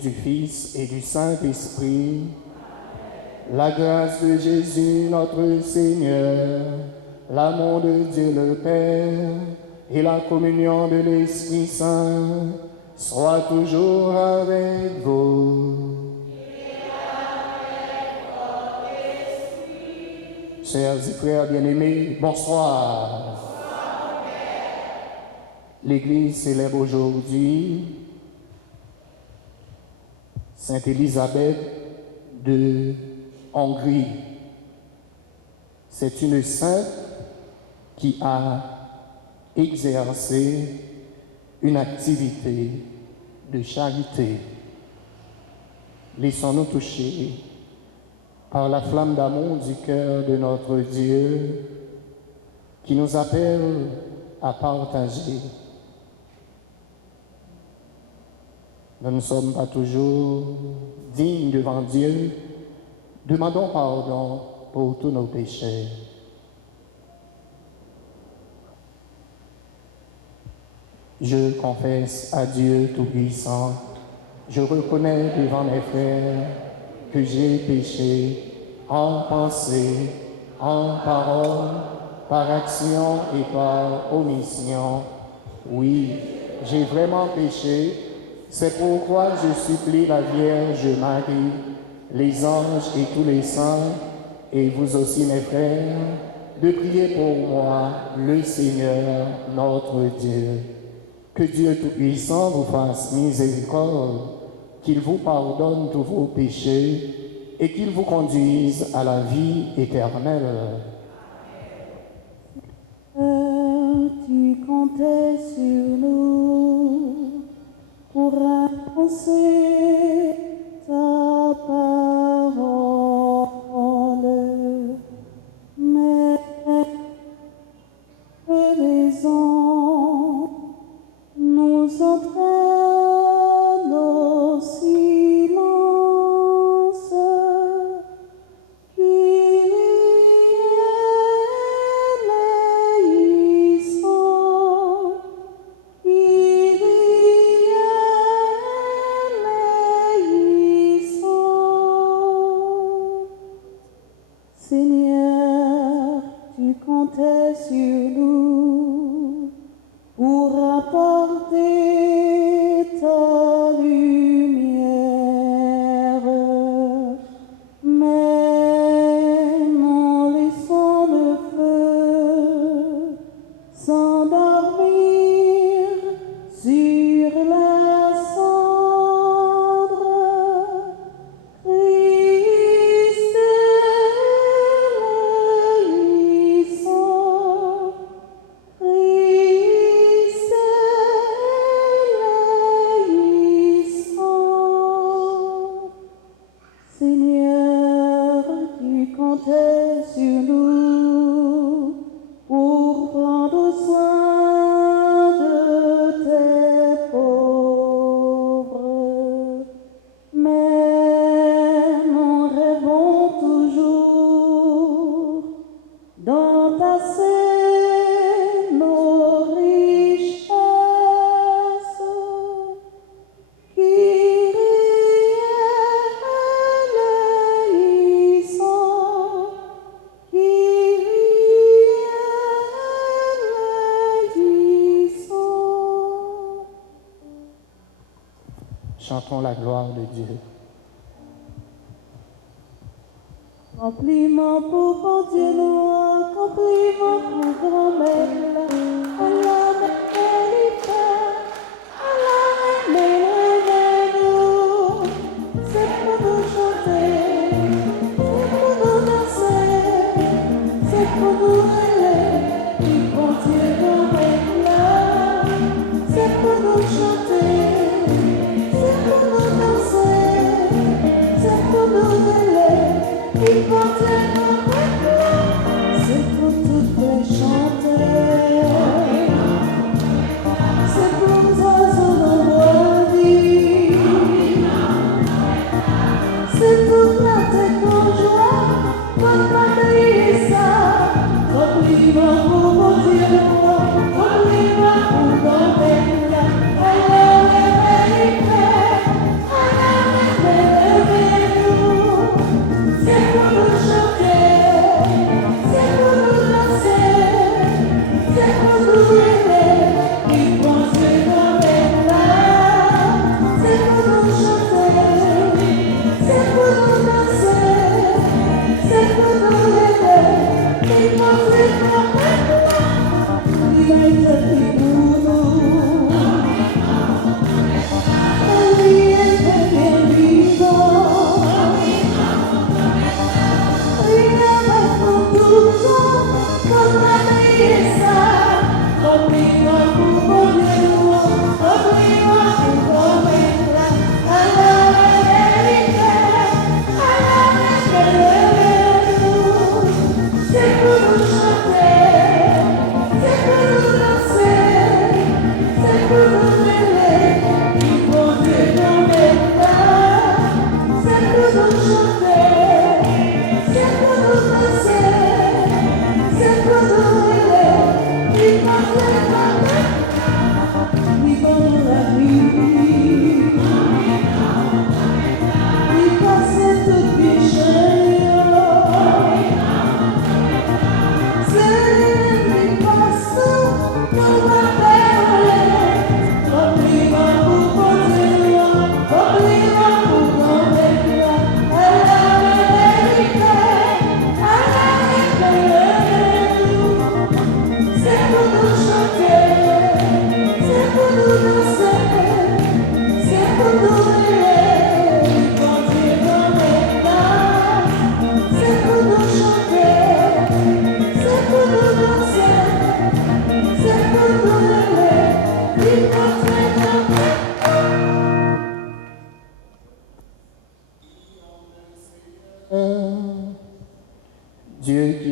Du Fils et du Saint-Esprit, la grâce de Jésus notre Seigneur, l'amour de Dieu le Père et la communion de l'Esprit Saint soient toujours avec vous. Chers et frères bien-aimés, bonsoir. L'Église célèbre aujourd'hui Sainte Élisabeth de Hongrie. C'est une sainte qui a exercé une activité de charité. Laissons-nous toucher par la flamme d'amour du cœur de notre Dieu qui nous appelle à partager. Nous ne sommes pas toujours dignes devant Dieu. Demandons pardon pour tous nos péchés. Je confesse à Dieu Tout-Puissant, je reconnais devant mes frères que j'ai péché en pensée, en parole, par action et par omission. Oui, j'ai vraiment péché. C'est pourquoi je supplie la Vierge Marie, les anges et tous les saints, et vous aussi mes frères, de prier pour moi, le Seigneur, notre Dieu. Que Dieu Tout-Puissant vous fasse miséricorde, qu'il vous pardonne tous vos péchés et qu'il vous conduise à la vie éternelle. Tu comptais sur nous c'est ta parole, mais raison nous entraîne au silence qui Seigneur, tu comptais sur nous pour apporter ta lumière, mais nous laissons le feu s'endormir sur la cendre. Christ éleison, Christ éleison. Seigneur, tu comptais sur nous pour prendre soin de tes pauvres, mais nous rêvons toujours d'entasser nos richesses. Kyrie éleison, Kyrie éleison. Chantons la gloire de Dieu. Compliment pour bon Dieu noir, compliment pour grand-mère, à la maternité, à la reine nous. C'est pour nous chanter, c'est pour nous danser, c'est pour nous rêver, qui bon Dieu grand-mère, c'est pour nous chanter, c'est pour nous danser, c'est pour nous rêver. Il porte mon peuple, c'est pour toutes les chanteurs.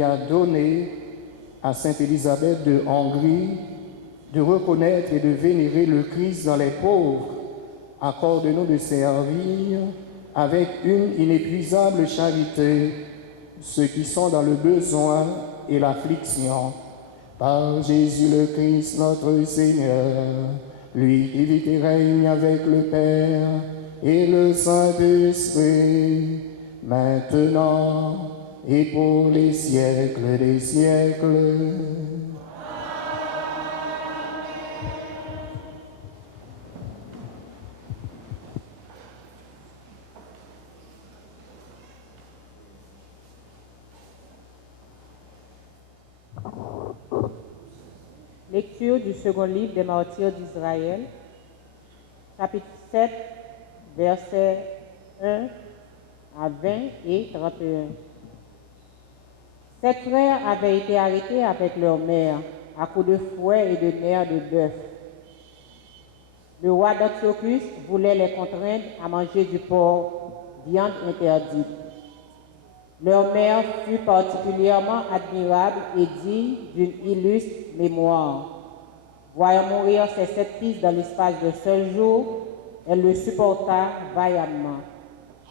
qui a donné à Sainte Élisabeth de Hongrie de reconnaître et de vénérer le Christ dans les pauvres, accorde-nous de servir avec une inépuisable charité ceux qui sont dans le besoin et l'affliction. Par Jésus le Christ notre Seigneur, lui qui vit et règne avec le Père et le Saint-Esprit, maintenant et pour les siècles des siècles. Lecture du second livre des martyrs d'Israël, chapitre 7, versets 1 à 20 et 31. Sept frères avaient été arrêtés avec leur mère à coups de fouet et de nerfs de bœuf. Le roi d'Antiochus voulait les contraindre à manger du porc, viande interdite. Leur mère fut particulièrement admirable et digne d'une illustre mémoire. Voyant mourir ses 7 fils dans l'espace d'un seul jour, elle le supporta vaillamment,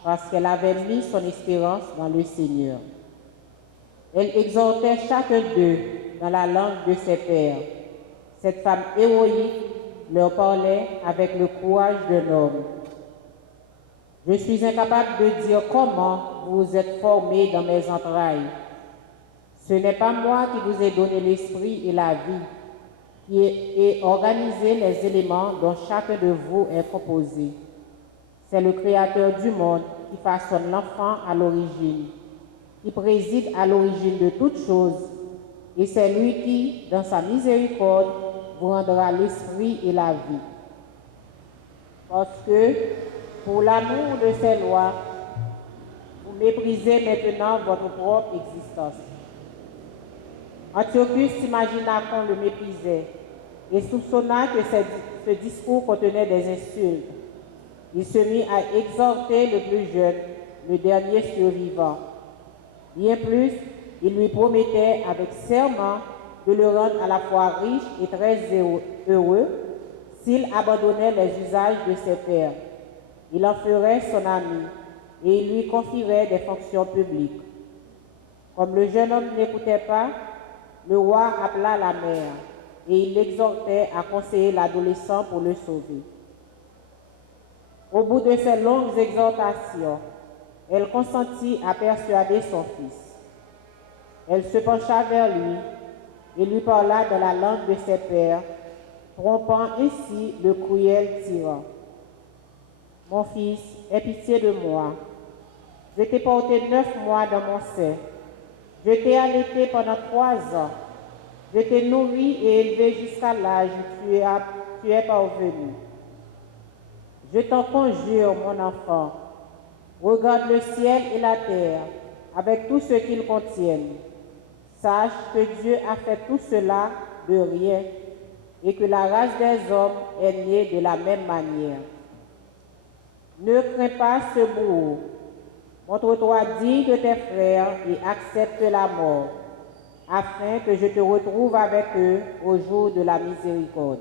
parce qu'elle avait mis son espérance dans le Seigneur. Elle exhortait chacun d'eux dans la langue de ses pères. Cette femme héroïque leur parlait avec le courage d'un homme. Je suis incapable de dire comment vous vous êtes formés dans mes entrailles. Ce n'est pas moi qui vous ai donné l'esprit et la vie, qui ai organisé les éléments dont chacun de vous est composé. C'est le Créateur du monde qui façonne l'enfant à l'origine, qui préside à l'origine de toutes choses, et c'est lui qui, dans sa miséricorde, vous rendra l'esprit et la vie. Parce que, pour l'amour de ses lois, vous méprisez maintenant votre propre existence. Antiochus s'imagina qu'on le méprisait et soupçonna que ce discours contenait des insultes. Il se mit à exhorter le plus jeune, le dernier survivant. Bien plus, il lui promettait avec serment de le rendre à la fois riche et très heureux s'il abandonnait les usages de ses pères. Il en ferait son ami et il lui confierait des fonctions publiques. Comme le jeune homme n'écoutait pas, le roi appela la mère et il l'exhortait à conseiller l'adolescent pour le sauver. Au bout de ces longues exhortations, elle consentit à persuader son fils. Elle se pencha vers lui et lui parla dans la langue de ses pères, trompant ainsi le cruel tyran. Mon fils, aie pitié de moi. Je t'ai porté 9 mois dans mon sein. Je t'ai allaité pendant 3 ans. Je t'ai nourri et élevé jusqu'à l'âge où tu es parvenu. Je t'en conjure, mon enfant, regarde le ciel et la terre avec tout ce qu'ils contiennent. Sache que Dieu a fait tout cela de rien et que la race des hommes est née de la même manière. Ne crains pas ce bourreau. Montre-toi digne de tes frères et accepte la mort, afin que je te retrouve avec eux au jour de la miséricorde.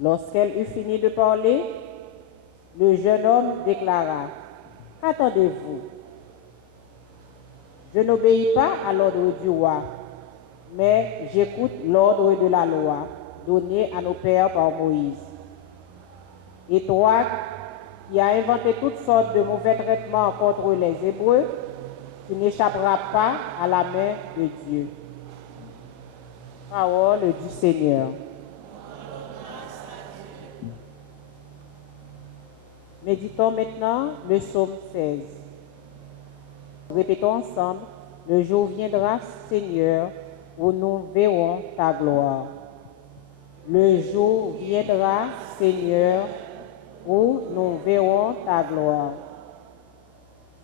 Lorsqu'elle eut fini de parler, le jeune homme déclara: Qu'attendez-vous? Je n'obéis pas à l'ordre du roi, mais j'écoute l'ordre de la loi donnée à nos pères par Moïse. Et toi, qui as inventé toutes sortes de mauvais traitements contre les Hébreux, tu n'échapperas pas à la main de Dieu. Parole du Seigneur. Méditons maintenant le psaume 16. Répétons ensemble: le jour viendra, Seigneur, où nous verrons ta gloire. Le jour viendra, Seigneur, où nous verrons ta gloire.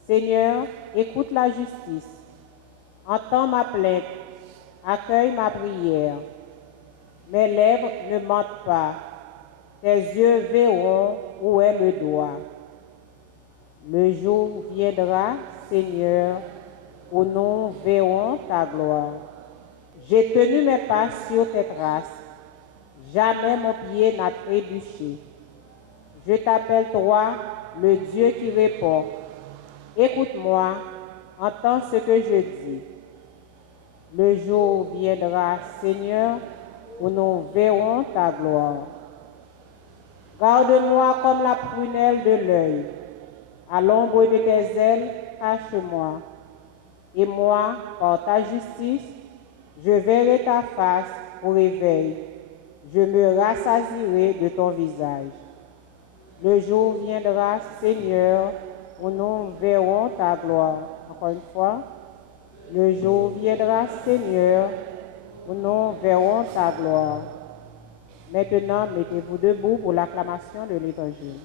Seigneur, écoute la justice, entends ma plainte, accueille ma prière. Mes lèvres ne mentent pas, tes yeux verront où est le doigt. Le jour viendra, Seigneur, où nous verrons ta gloire. J'ai tenu mes pas sur tes traces, jamais mon pied n'a trébuché. Je t'appelle toi, le Dieu qui répond. Écoute-moi, entends ce que je dis. Le jour viendra, Seigneur, où nous verrons ta gloire. Garde-moi comme la prunelle de l'œil. À l'ombre de tes ailes, cache-moi. Et moi, par ta justice, je verrai ta face au réveil. Je me rassasierai de ton visage. Le jour viendra, Seigneur, où nous verrons ta gloire. Encore une fois. Le jour viendra, Seigneur, où nous verrons ta gloire. Maintenant, mettez-vous debout pour l'acclamation de l'Évangile.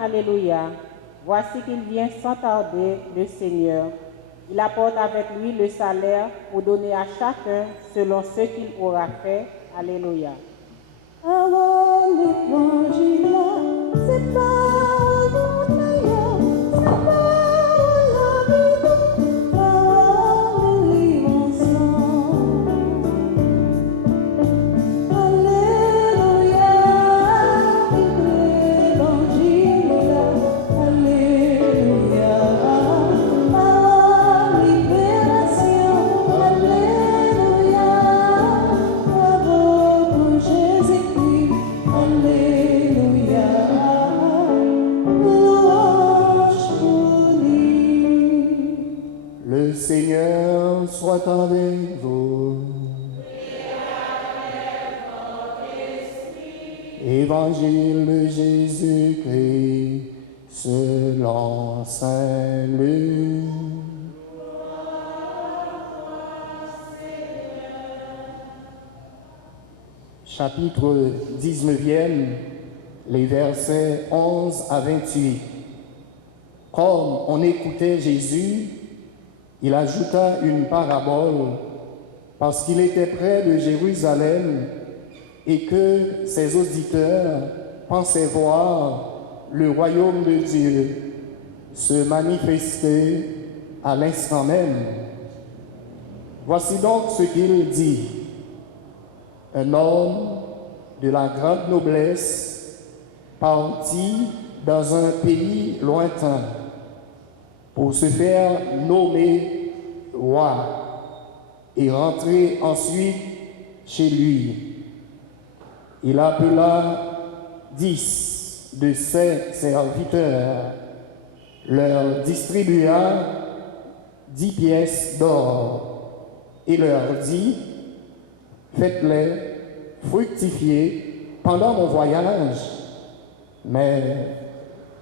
Alléluia. Voici qu'il vient sans tarder, le Seigneur. Il apporte avec lui le salaire pour donner à chacun selon ce qu'il aura fait. Alléluia. Avant l'évangile, c'est pas c'est pas la vie, parole ensemble. Alléluia, l'évangile, alléluia, parole libération, alléluia, bravo pour Jésus-Christ, alléluia, louange pour lui. Le Seigneur soit avec vous. Évangile de Jésus-Christ selon saint Luc. Chapitre 19e, les versets 11 à 28. Comme on écoutait Jésus, il ajouta une parabole parce qu'il était près de Jérusalem et que ses auditeurs pensaient voir le royaume de Dieu se manifester à l'instant même. Voici donc ce qu'il dit. Un homme de la grande noblesse partit dans un pays lointain pour se faire nommer roi et rentrer ensuite chez lui. Il appela 10 de ses serviteurs, leur distribua 10 pièces d'or et leur dit: faites-les fructifier pendant mon voyage. Mais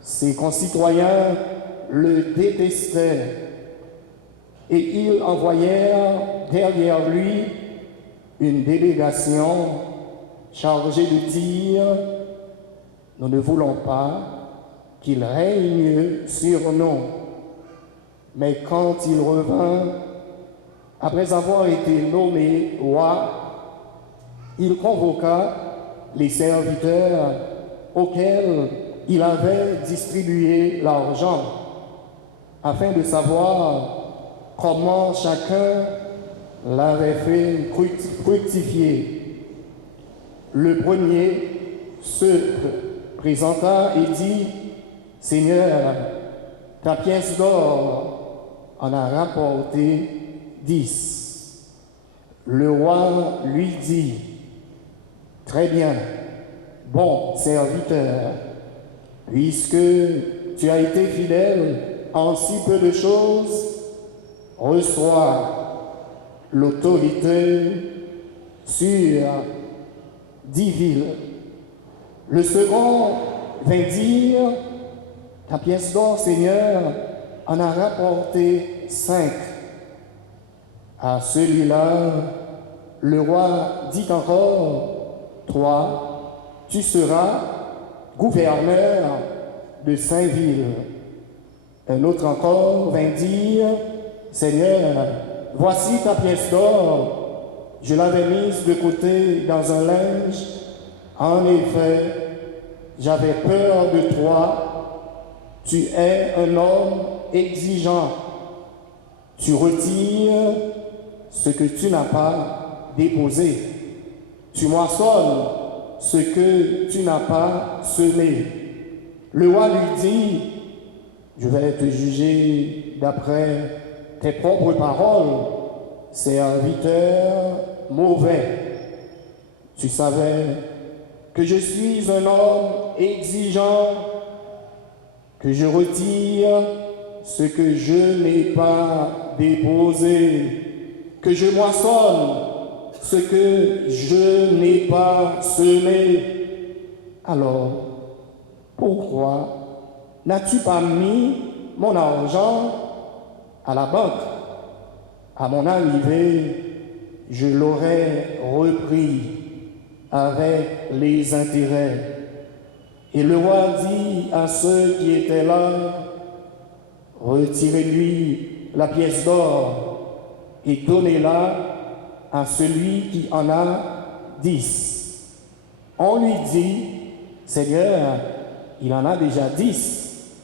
ses concitoyens le détestaient et ils envoyèrent derrière lui une délégation chargée de dire: nous ne voulons pas qu'il règne sur nous. Mais quand il revint, après avoir été nommé roi, il convoqua les serviteurs auxquels il avait distribué l'argent, afin de savoir comment chacun l'avait fait fructifier. Le premier se présenta et dit: Seigneur, ta pièce d'or en a rapporté 10. Le roi lui dit: très bien, bon serviteur, puisque tu as été fidèle en si peu de choses, reçois l'autorité sur 10 villes. Le second vint dire, ta pièce d'or, Seigneur, en a rapporté 5. À celui-là, le roi dit encore, toi, tu seras gouverneur de 5 villes. Un autre encore vint dire, Seigneur, voici ta pièce d'or, je l'avais mise de côté dans un linge. En effet, j'avais peur de toi, tu es un homme exigeant, tu retires ce que tu n'as pas déposé, tu moissonnes ce que tu n'as pas semé. Le roi lui dit, je vais te juger d'après tes propres paroles, serviteur mauvais. Tu savais que je suis un homme exigeant, que je retire ce que je n'ai pas déposé, que je moissonne ce que je n'ai pas semé. Alors, pourquoi n'as-tu pas mis mon argent à la banque? À mon arrivée, je l'aurais repris avec les intérêts. Et le roi dit à ceux qui étaient là, retirez-lui la pièce d'or et donnez-la à celui qui en a 10. On lui dit, Seigneur, il en a déjà 10.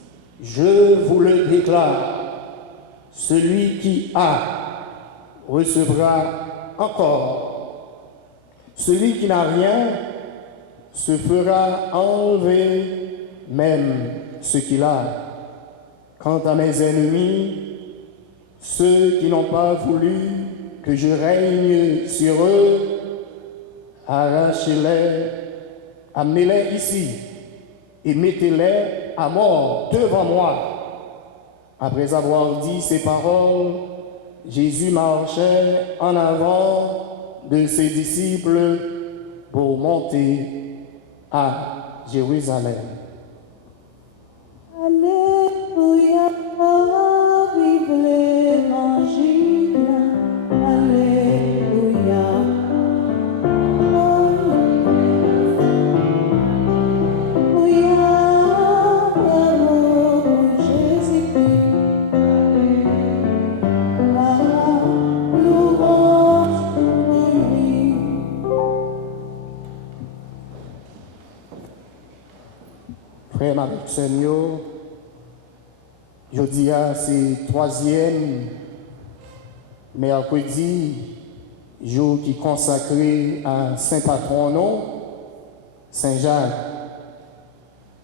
Je vous le déclare, celui qui a recevra encore. Celui qui n'a rien se fera enlever même ce qu'il a. Quant à mes ennemis, ceux qui n'ont pas voulu que je règne sur eux, arrachez-les, amenez-les ici et mettez-les à mort devant moi. Après avoir dit ces paroles, Jésus marchait en avant de ses disciples pour monter à Jérusalem. Alléluia, vive l'Évangile. Alléluia. Alléluia, bravo Jésus-Christ. Alléluia, louange pour lui. Frère avec Seigneur, je dis à c'est 3e mercredi, jour qui est consacré à Saint Patronon, Saint Jacques.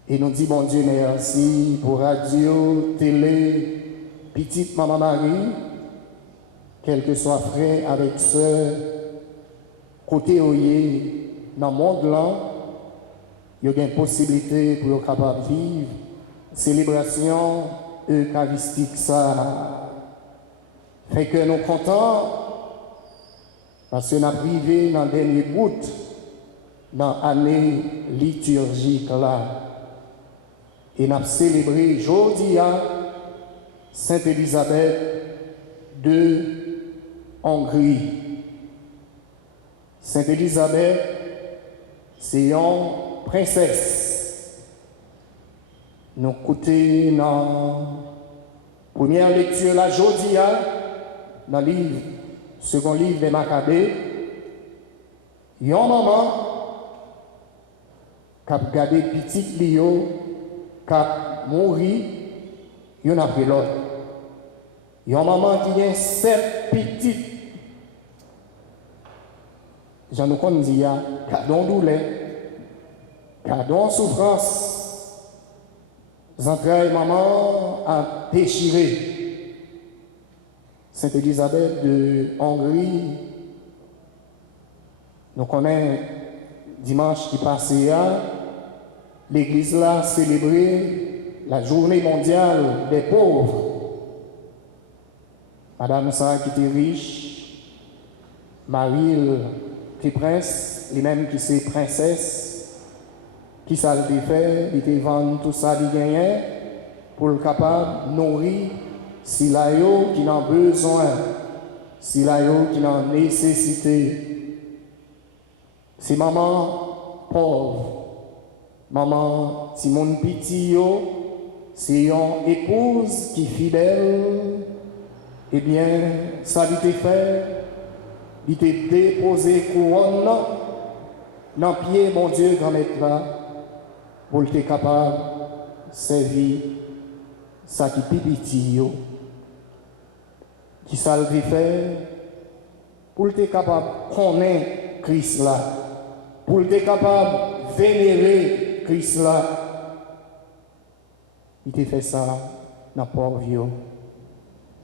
Et nous disons, bon Dieu, merci pour radio, télé, petite Maman Marie, quel que soit frère avec sœur, côté oyer, dans le monde là, il y a une possibilité pour être capable de vivre célébration eucharistique ça. Fait que nous sommes contents parce que nous avons privé dans le dernier bout dans l'année liturgique là. Et nous avons célébré aujourd'hui Sainte Élisabeth de Hongrie. Sainte Élisabeth, c'est une princesse. Nous écoutons dans la première lecture la aujourd'hui, dans le second livre des Maccabées, il y a un maman qui a regardé petit Lio, qui a mouru, il y en a pris l'autre. Il y a un maman qui a 7 petites. J'en ai connu dit, cadeau douleur, cadeau souffrance. Les entrailles maman a déchiré. Sainte Élisabeth de Hongrie, nous connaissons dimanche qui passait, l'église là a célébré la journée mondiale des pauvres. Madame ça qui était riche, Marie qui est prince, les mêmes qui c'est princesse, qui ça le fait, il te vend tout ça qu'il gagnait pour le capable de nourrir si la yo qui en a besoin, si la yo qui en a nécessité. C'est maman pauvre, maman si mon petit yo, c'est une épouse qui est fidèle, eh bien, ça lui te fait, il te déposé couronne dans le pied, mon Dieu, grand maître là, pour être capable de servir ça qui est petit yo, qui ça le fait, pour être capable de connaître Christ là, pour être capable de vénérer Christ là. Il t'a fait ça dans le pauvre vieux.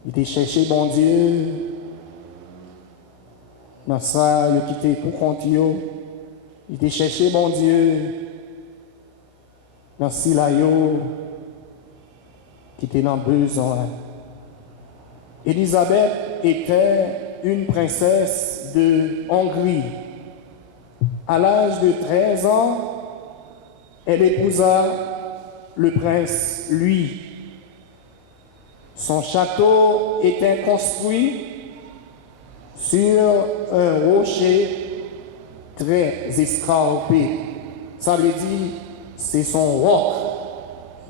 Il t'a cherché, bon Dieu, dans ça, il a quitté pour compte. Il t'a cherché, bon Dieu, dans ce qui était dans besoin. Élisabeth était une princesse de Hongrie. À l'âge de 13 ans, elle épousa le prince Louis. Son château était construit sur un rocher très escarpé. Ça veut dire c'est son roc.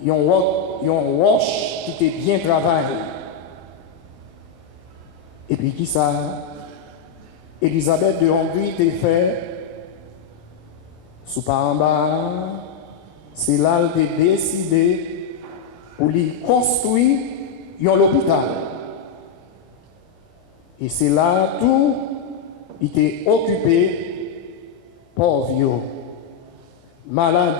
Il y a un roche qui était bien travaillé. Et puis qui ça? Élisabeth de Hongrie était fait sous par en bas. C'est là qu'elle a décidé pour lui construire un hôpital. Et c'est là tout, il était occupé pauvre, malade.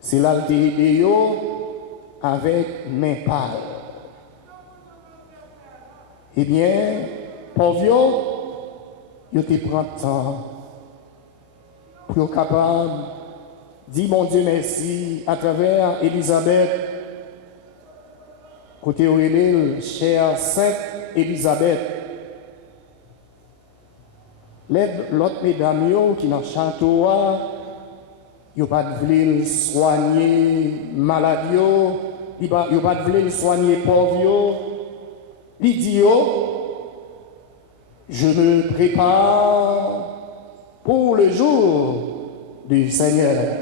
C'est là qu'elle a aidé avec main pâle. Eh bien, pauvre, il te prend le temps pour être capable de dire mon Dieu merci à travers Élisabeth, côté Aurélie, chère Sainte Élisabeth. L'autre mesdames qui dans le château, ils n'ont pas de soigner malade, ils n'ont pas de soigner pauvre. Ils disent, je me prépare pour le jour du Seigneur.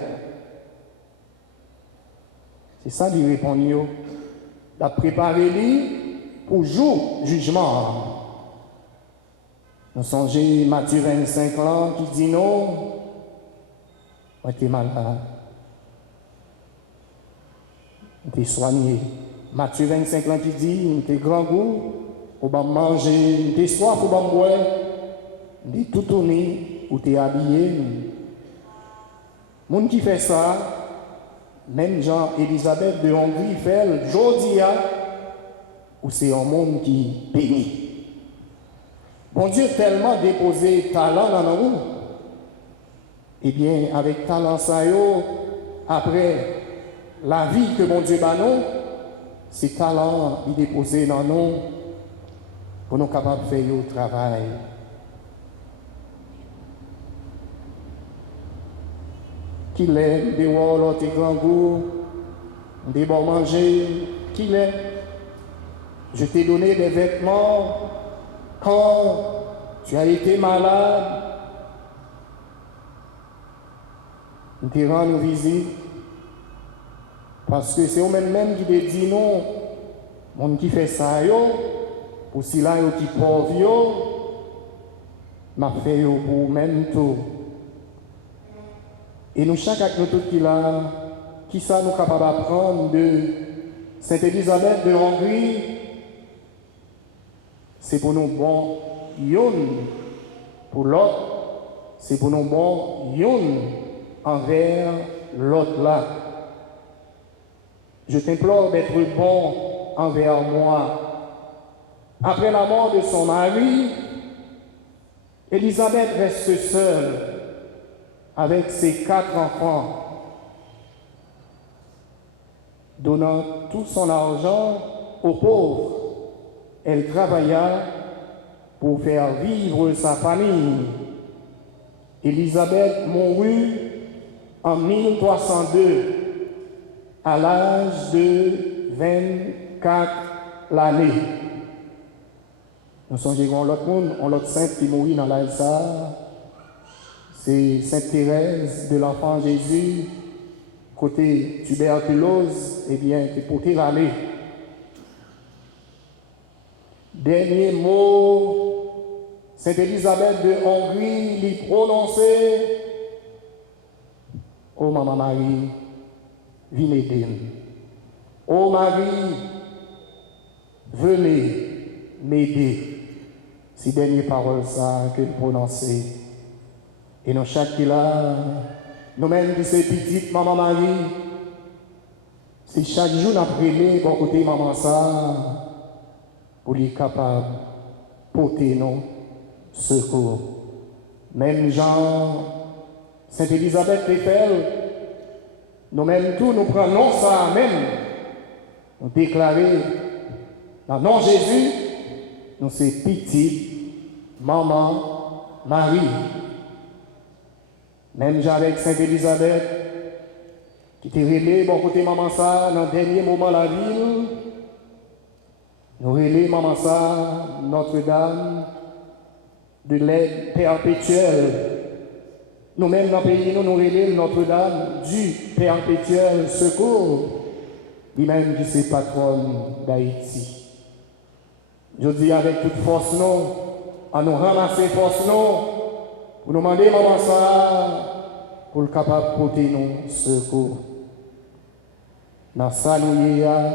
C'est ça qu'il répond. Il a préparé lui pour le jour du jugement. Nous songez Matthieu 25 ans qui dit non, on était malade. On était soigné. Matthieu 25 ans qui dit, on était grand goût, on va manger, on était soif, on va boire, on était tout tourné, on était habillé. Moun qui fait ça, même Jean-Élisabeth de Hongrie fait le Jodia, où c'est un monde qui bénit. Bon Dieu tellement déposé talent dans nous. Eh bien, avec talent ça, après la vie que bon Dieu bat nous, ces talents il déposé dans nous pour nous capables de faire le travail. Qu'il est, des wallots, des grands goûts, des bons manger, qu'il est. Je t'ai donné des vêtements quand tu as été malade. Nous te rendons visite parce que c'est eux-mêmes qui te disent non, monde qui fait ça, pour si là, qui pauvre, m'a fait pour même tout. Et nous, chaque acte qui là, qui ça nous capable d'apprendre de Sainte Élisabeth de Hongrie, c'est pour nous bon yon pour l'autre, c'est pour nous bon yon envers l'autre là. Je t'implore d'être bon envers moi. Après la mort de son mari, Élisabeth reste seule avec ses 4 enfants, donnant tout son argent aux pauvres. Elle travailla pour faire vivre sa famille. Élisabeth mourut en 1302, à l'âge de 24 l'année. Nous songeons l'autre monde, l'autre sainte qui mourit dans l'Alsace. C'est Sainte Thérèse de l'Enfant Jésus, côté tuberculose, eh bien, qui portait l'année. Dernier mot, Sainte Élisabeth de Hongrie lui prononçait: ô Maman Marie, viens m'aider. Ô Marie, venez m'aider. Ces dernières paroles ça que nous prononçons. Et nous chaque qui là, nous-mêmes qui sommes petites, Maman Marie, c'est chaque jour après pour côté Maman ça, pour lui capable de porter nos secours. Même Jean, Sainte Élisabeth Péfel, nous-mêmes tous, nous prenons ça même, nous déclarer, dans le nom de Jésus, nous sommes petites, Maman Marie. Même avec Sainte Élisabeth, qui était relée, bon côté Maman ça, dans le dernier moment de la ville, nous relais Maman ça, Notre-Dame, de l'aide perpétuelle. Nous-mêmes dans le pays, nous relais Notre-Dame du perpétuel secours, lui-même qui est patronne d'Haïti. Je dis avec toute force, nous, à nous ramasser force, nous, pour nous demander, Maman ça, pour le capable de porter nous secours. Dans ça, nous y a,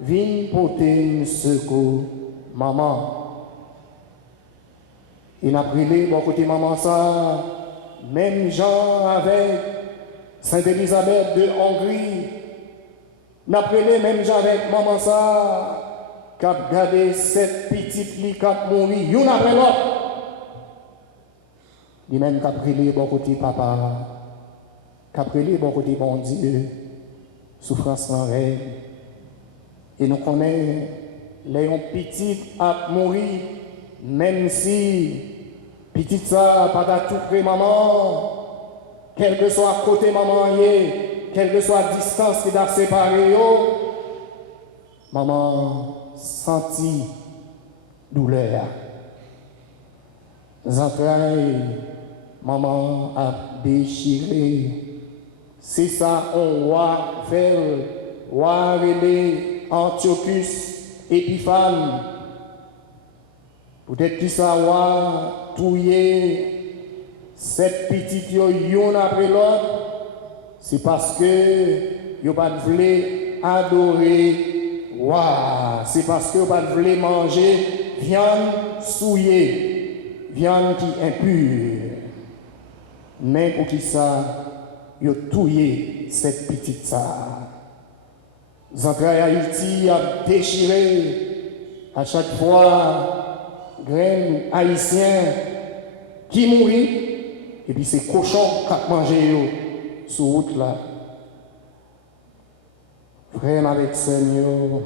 viens porter nous secours, Maman. Et nous avons prié, bon côté Maman ça, même Jean avec Sainte Élisabeth de Hongrie, nous avons prié, même Jean avec Maman ça, qui a gardé cette petite lit qui a mouru, une après l'autre. Il même qui a prié bon côté papa, qui a prié bon côté bon Dieu, souffrance en règle. Et nous connaissons les petites à mourir, même si petite ça pas tout près maman, quel que soit côté maman, quelle que soit la distance qui a séparé, maman sentit douleur. Les entrailles, maman a déchiré. C'est ça, on va faire, on va relais Antiochus Épiphane. Peut-être que ça va touiller cette petite yon après l'autre. C'est parce que yo pas voulu adorer. Waouh, c'est parce que yo pas voulu manger viande souillée, viande qui est impure. Mais pour qui ça, yo touillé cette petite ça. Zantraï Haïti a déchiré à chaque fois graines haïtiens qui mourit et puis c'est cochons qui ont mangé sur route là. Frère avec Seigneur,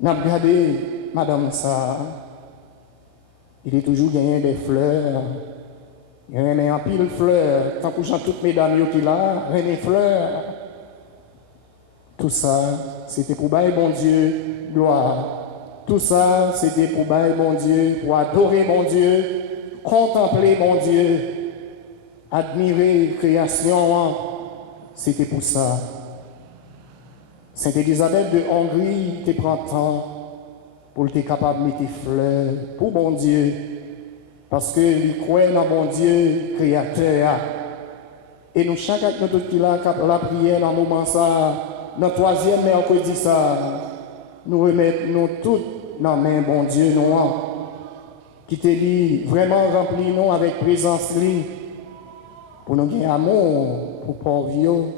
n'a regardé madame ça. Il est toujours gagné des fleurs. Il y a un pile de fleurs. Tant que j'en toutes mesdames qui là, des fleurs. Tout ça, c'était pour bailler bon Dieu, gloire. Tout ça, c'était pour bailler bon Dieu, pour adorer bon Dieu, contempler bon Dieu, admirer création. C'était pour ça. Sainte Élisabeth de Hongrie te prend temps pour être capable de mettre des fleurs pour bon Dieu. Parce que nous croyons dans bon Dieu créateur. Et nous, chacun de nous qui la prière dans le moment ça, dans le troisième mercredi ça, nous remettons nous tous dans la main bon Dieu noir, qui te dit vraiment rempli nous avec présence lui, pour nous gagner amour pour pauvres.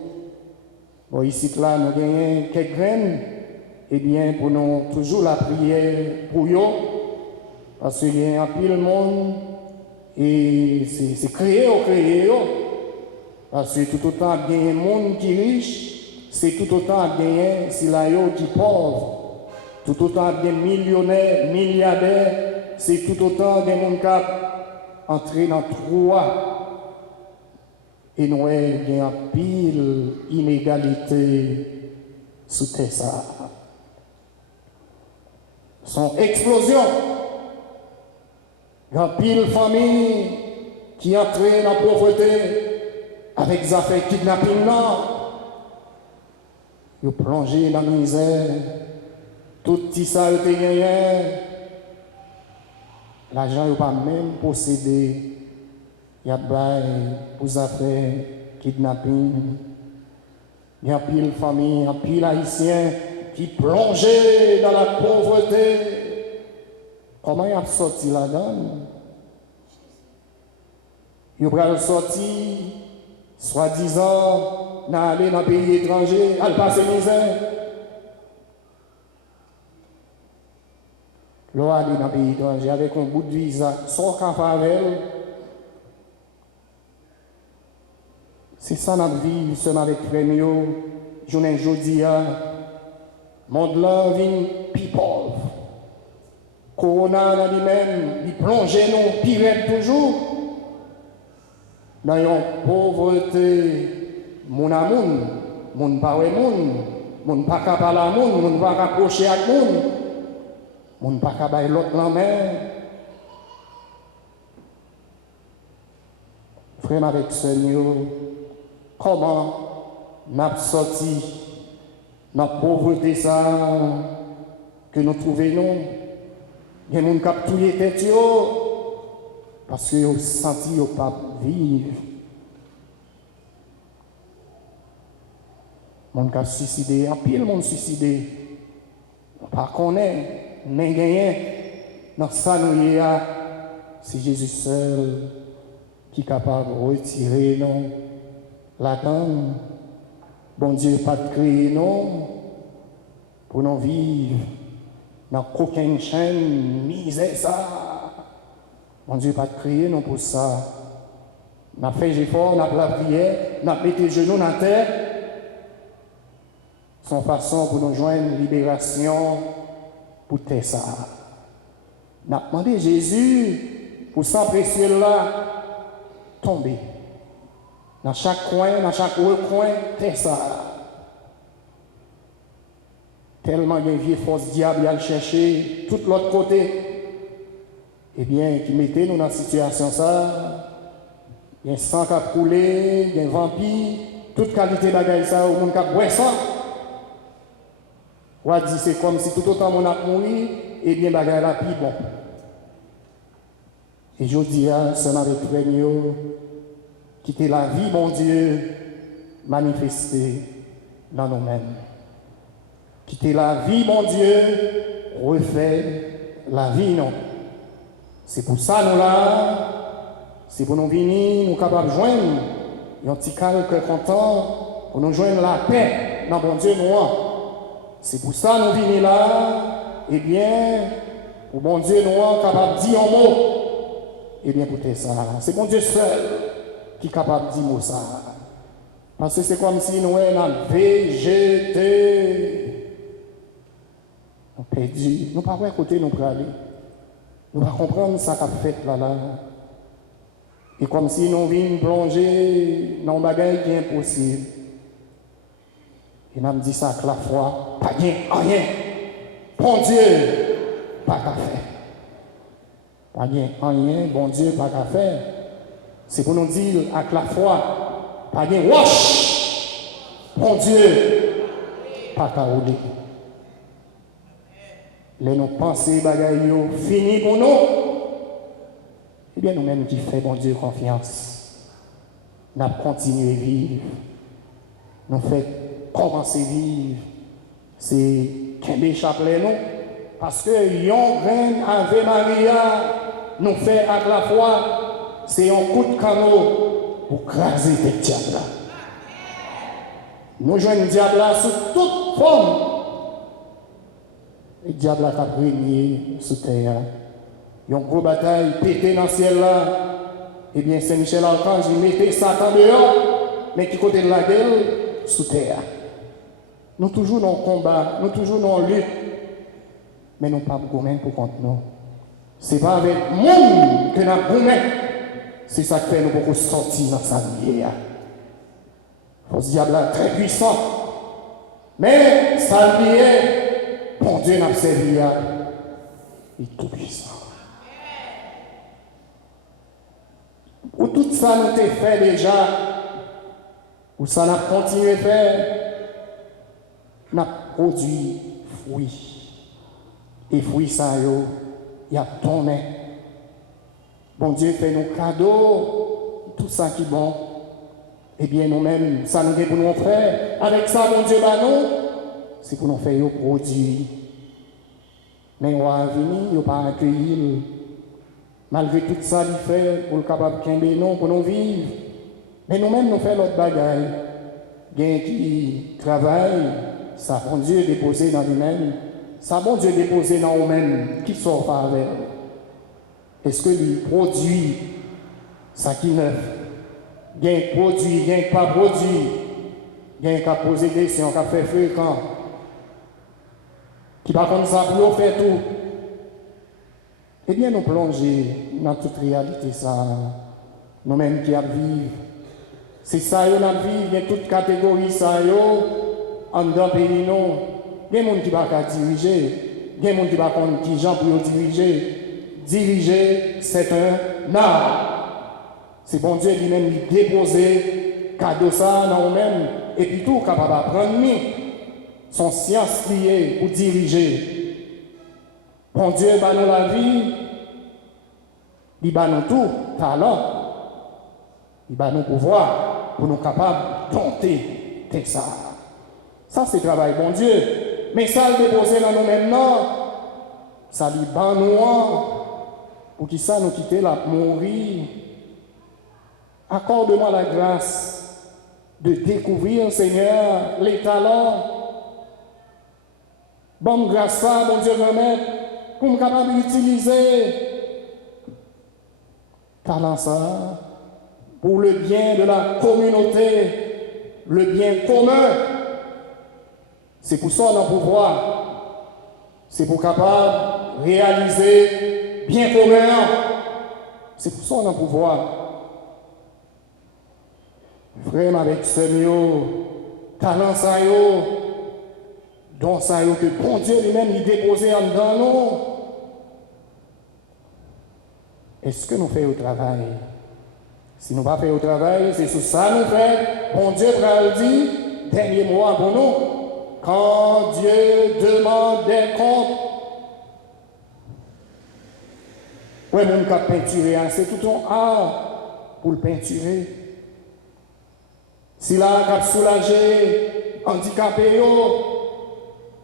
Bon, ici là, nous gagnons quelques graines, et bien pour nous toujours la prière pour eux. Parce qu'il y a un pile de monde et c'est créé. Parce que tout autant il y a un monde qui est riche, c'est tout autant il y a si là qui est pauvre. Tout autant il y a millionnaires, milliardaires, c'est tout autant des monde qui entrent dans trois. et nous avons un pile inégalité sous terre ça. Son explosion, un pile famille qui entre dans la pauvreté avec des affaires kidnapping là. Ils plongé dans la misère, tout petit ça était gagné. L'argent n'est pas même possédé. Il y a bail pour affaires kidnapping. Il y a pile famille, il y a pile haïtien qui plongeait dans la pauvreté. Comment il a sorti là-dedans? Il a sorti, soi-disant, aller dans un pays étranger, à passer misère. L'on aller dans un pays étranger avec un bout de visa, sans campavel. C'est ça notre vie, seulement avec Frémio, journée jeudi, monde là vient plus pauvre. Corona dans lui-même, il plonge nous, pire toujours. Dans une pauvreté, mon amour, mon pas mon pas capable à mon pas rapprocher à mon pas capable l'autre la main. Frère avec Seigneur, comment n'a sorti dans la pauvreté ça que nous trouvons nous? Il y a des gens qui ont tué tête parce qu'ils ont senti qu'ils ne pas vivre. Les gens qui ont suicidé, en pile monde suicidé. On ne connaît pas, mais gagné. Dans ça, nous c'est Jésus seul qui est capable de retirer nous la dame. Bon Dieu, pas de créer nous pour nous vivre dans aucune chaîne, misère ça. Mon Dieu, pas de crier non pour ça. On a fait effort, on a la prière, on a mis les genoux dans la terre. Son façon pour nous joindre une libération pour terre ça. On a demandé Jésus pour sang précieux là tomber. Dans chaque coin, dans chaque recoin, terre ça. Tellement il y a une vieille force diable à le chercher, tout l'autre côté. Eh bien, qui mettait nous dans la situation ça, il y a un sang qui a coulé, il y a un vampire, toute qualité de bagaille ça, au monde qui a boit ça. On a dit c'est comme si tout autant on a mouru, eh bien bagaille là plus bon. Et je dis c'est avec Frémio, quitter la vie, mon Dieu, manifestée dans nous-mêmes. Quitter la vie, mon Dieu, refait la vie, non. C'est pour ça nous là, c'est pour nous venir, nous capables de joindre un petit calque content, pour nous joindre la paix dans bon Dieu nous. C'est pour ça nous venons là, eh bien, pour bon Dieu nous capable de dire un mot, eh bien écoutez ça, c'est bon Dieu seul qui est capable de dire mot ça. Parce que c'est comme si nous avons végété. Nous perdu, nous ne pouvons pas écouter nous pour aller. Nous ne pouvons pas comprendre ça qu'a fait là. Et comme si nous venions plonger dans un bagage qui est impossible. Et nous dit ça que la foi, pas rien, rien. Bon Dieu, pas qu'à faire. Pas rien, rien, bon Dieu, pas qu'à faire. C'est pour nous dire avec la foi, pas rien, wash. Bon Dieu, pas qu'à rouler. Les nos pensées, bagaille, fini pour nous. Eh bien, nous-mêmes qui faisons, bon Dieu, confiance, nous continuons à vivre. Nous faisons commencer à vivre. C'est qu'un chapelet, nous. Parce que yon reine Ave Maria nous fait avec la foi, c'est un coup de canot pour craser des diables. Nous jouons le diable sous toute forme. Le diable a régné sous terre. Il y a une grosse bataille pété dans le ciel là. Eh bien, Saint-Michel Archange, il mettait Satan dehors, mais qui côté de la gueule, sous terre. Nous toujours dans le combat, nous toujours dans la lutte, mais nous pas beaucoup pour contre nous. Ce n'est pas avec le monde que nous avons gourmet. C'est ça qui fait nous beaucoup sortir dans sa vie. Force diable est très puissant. Mais ça lui est, bon Dieu n'a servi, il est tout puissant. Ou tout ça nous t'est fait déjà, ou ça n'a continué à faire, n'a produit fruits. Et fruits ça, il y a tourné. Bon Dieu fait nos cadeaux, tout ça qui est bon. Eh bien, nous-mêmes, ça nous dit pour nous faire. Avec ça, bon Dieu, c'est pour nous faire nos produits. Mais on va venir, on va pas accueillir. Malgré tout ça, il fait pour le capable de non pour nous vivre. Mais nous-mêmes, nous faisons l'autre bagaille. Bien qui travaille, ça, bon Dieu, déposé dans lui-même. Ça, bon Dieu, déposé dans nous-mêmes. Qui sort par avec? Est-ce que lui produit ça qui neuf? Gain produit, gain pas produit, gain qu'à poser des questions, qu'à faire fréquent, qui va comme ça pour faire tout. Eh bien, nous plonger dans toute réalité, ça, nous-mêmes qui vivons. C'est ça, nous vivons, il y a toute catégorie, ça, en dedans pays, non. Il y a des gens qui vont diriger, il y a des gens qui vont comprendre qui gens pour diriger. Diriger, c'est un art. C'est bon Dieu lui-même qui déposer cadeau ça dans nous-mêmes et puis tout capable d'apprendre son science liée pour diriger. Bon Dieu bat nous la vie, il bat nous tout talent, il bat nous pouvoir pour nous capables de dompter tout ça. Ça c'est travail bon Dieu. Mais ça le déposer dans nous-mêmes non, ça lui bat nous pour qui ça nous quitter là mourir. Accorde-moi la grâce de découvrir, Seigneur, les talents. Bonne grâce, ça, mon Dieu, remettre, pour me capable d'utiliser talent ça pour le bien de la communauté, le bien commun. C'est pour ça qu'on a pouvoir. C'est pour capable réaliser bien commun. C'est pour ça qu'on a pouvoir. Vraiment avec ce talent ça don ça que bon Dieu lui-même il déposé en dedans nous. Est-ce que nous faisons au travail? Si nous ne pas fait au travail, c'est sur ça nous fait. Bon Dieu va le dire, dernier mot pour nous. Quand Dieu demande des comptes, ouais, mon cap peinturer, c'est tout un art pour le peinturer. Si là, cap soulager, handicapé,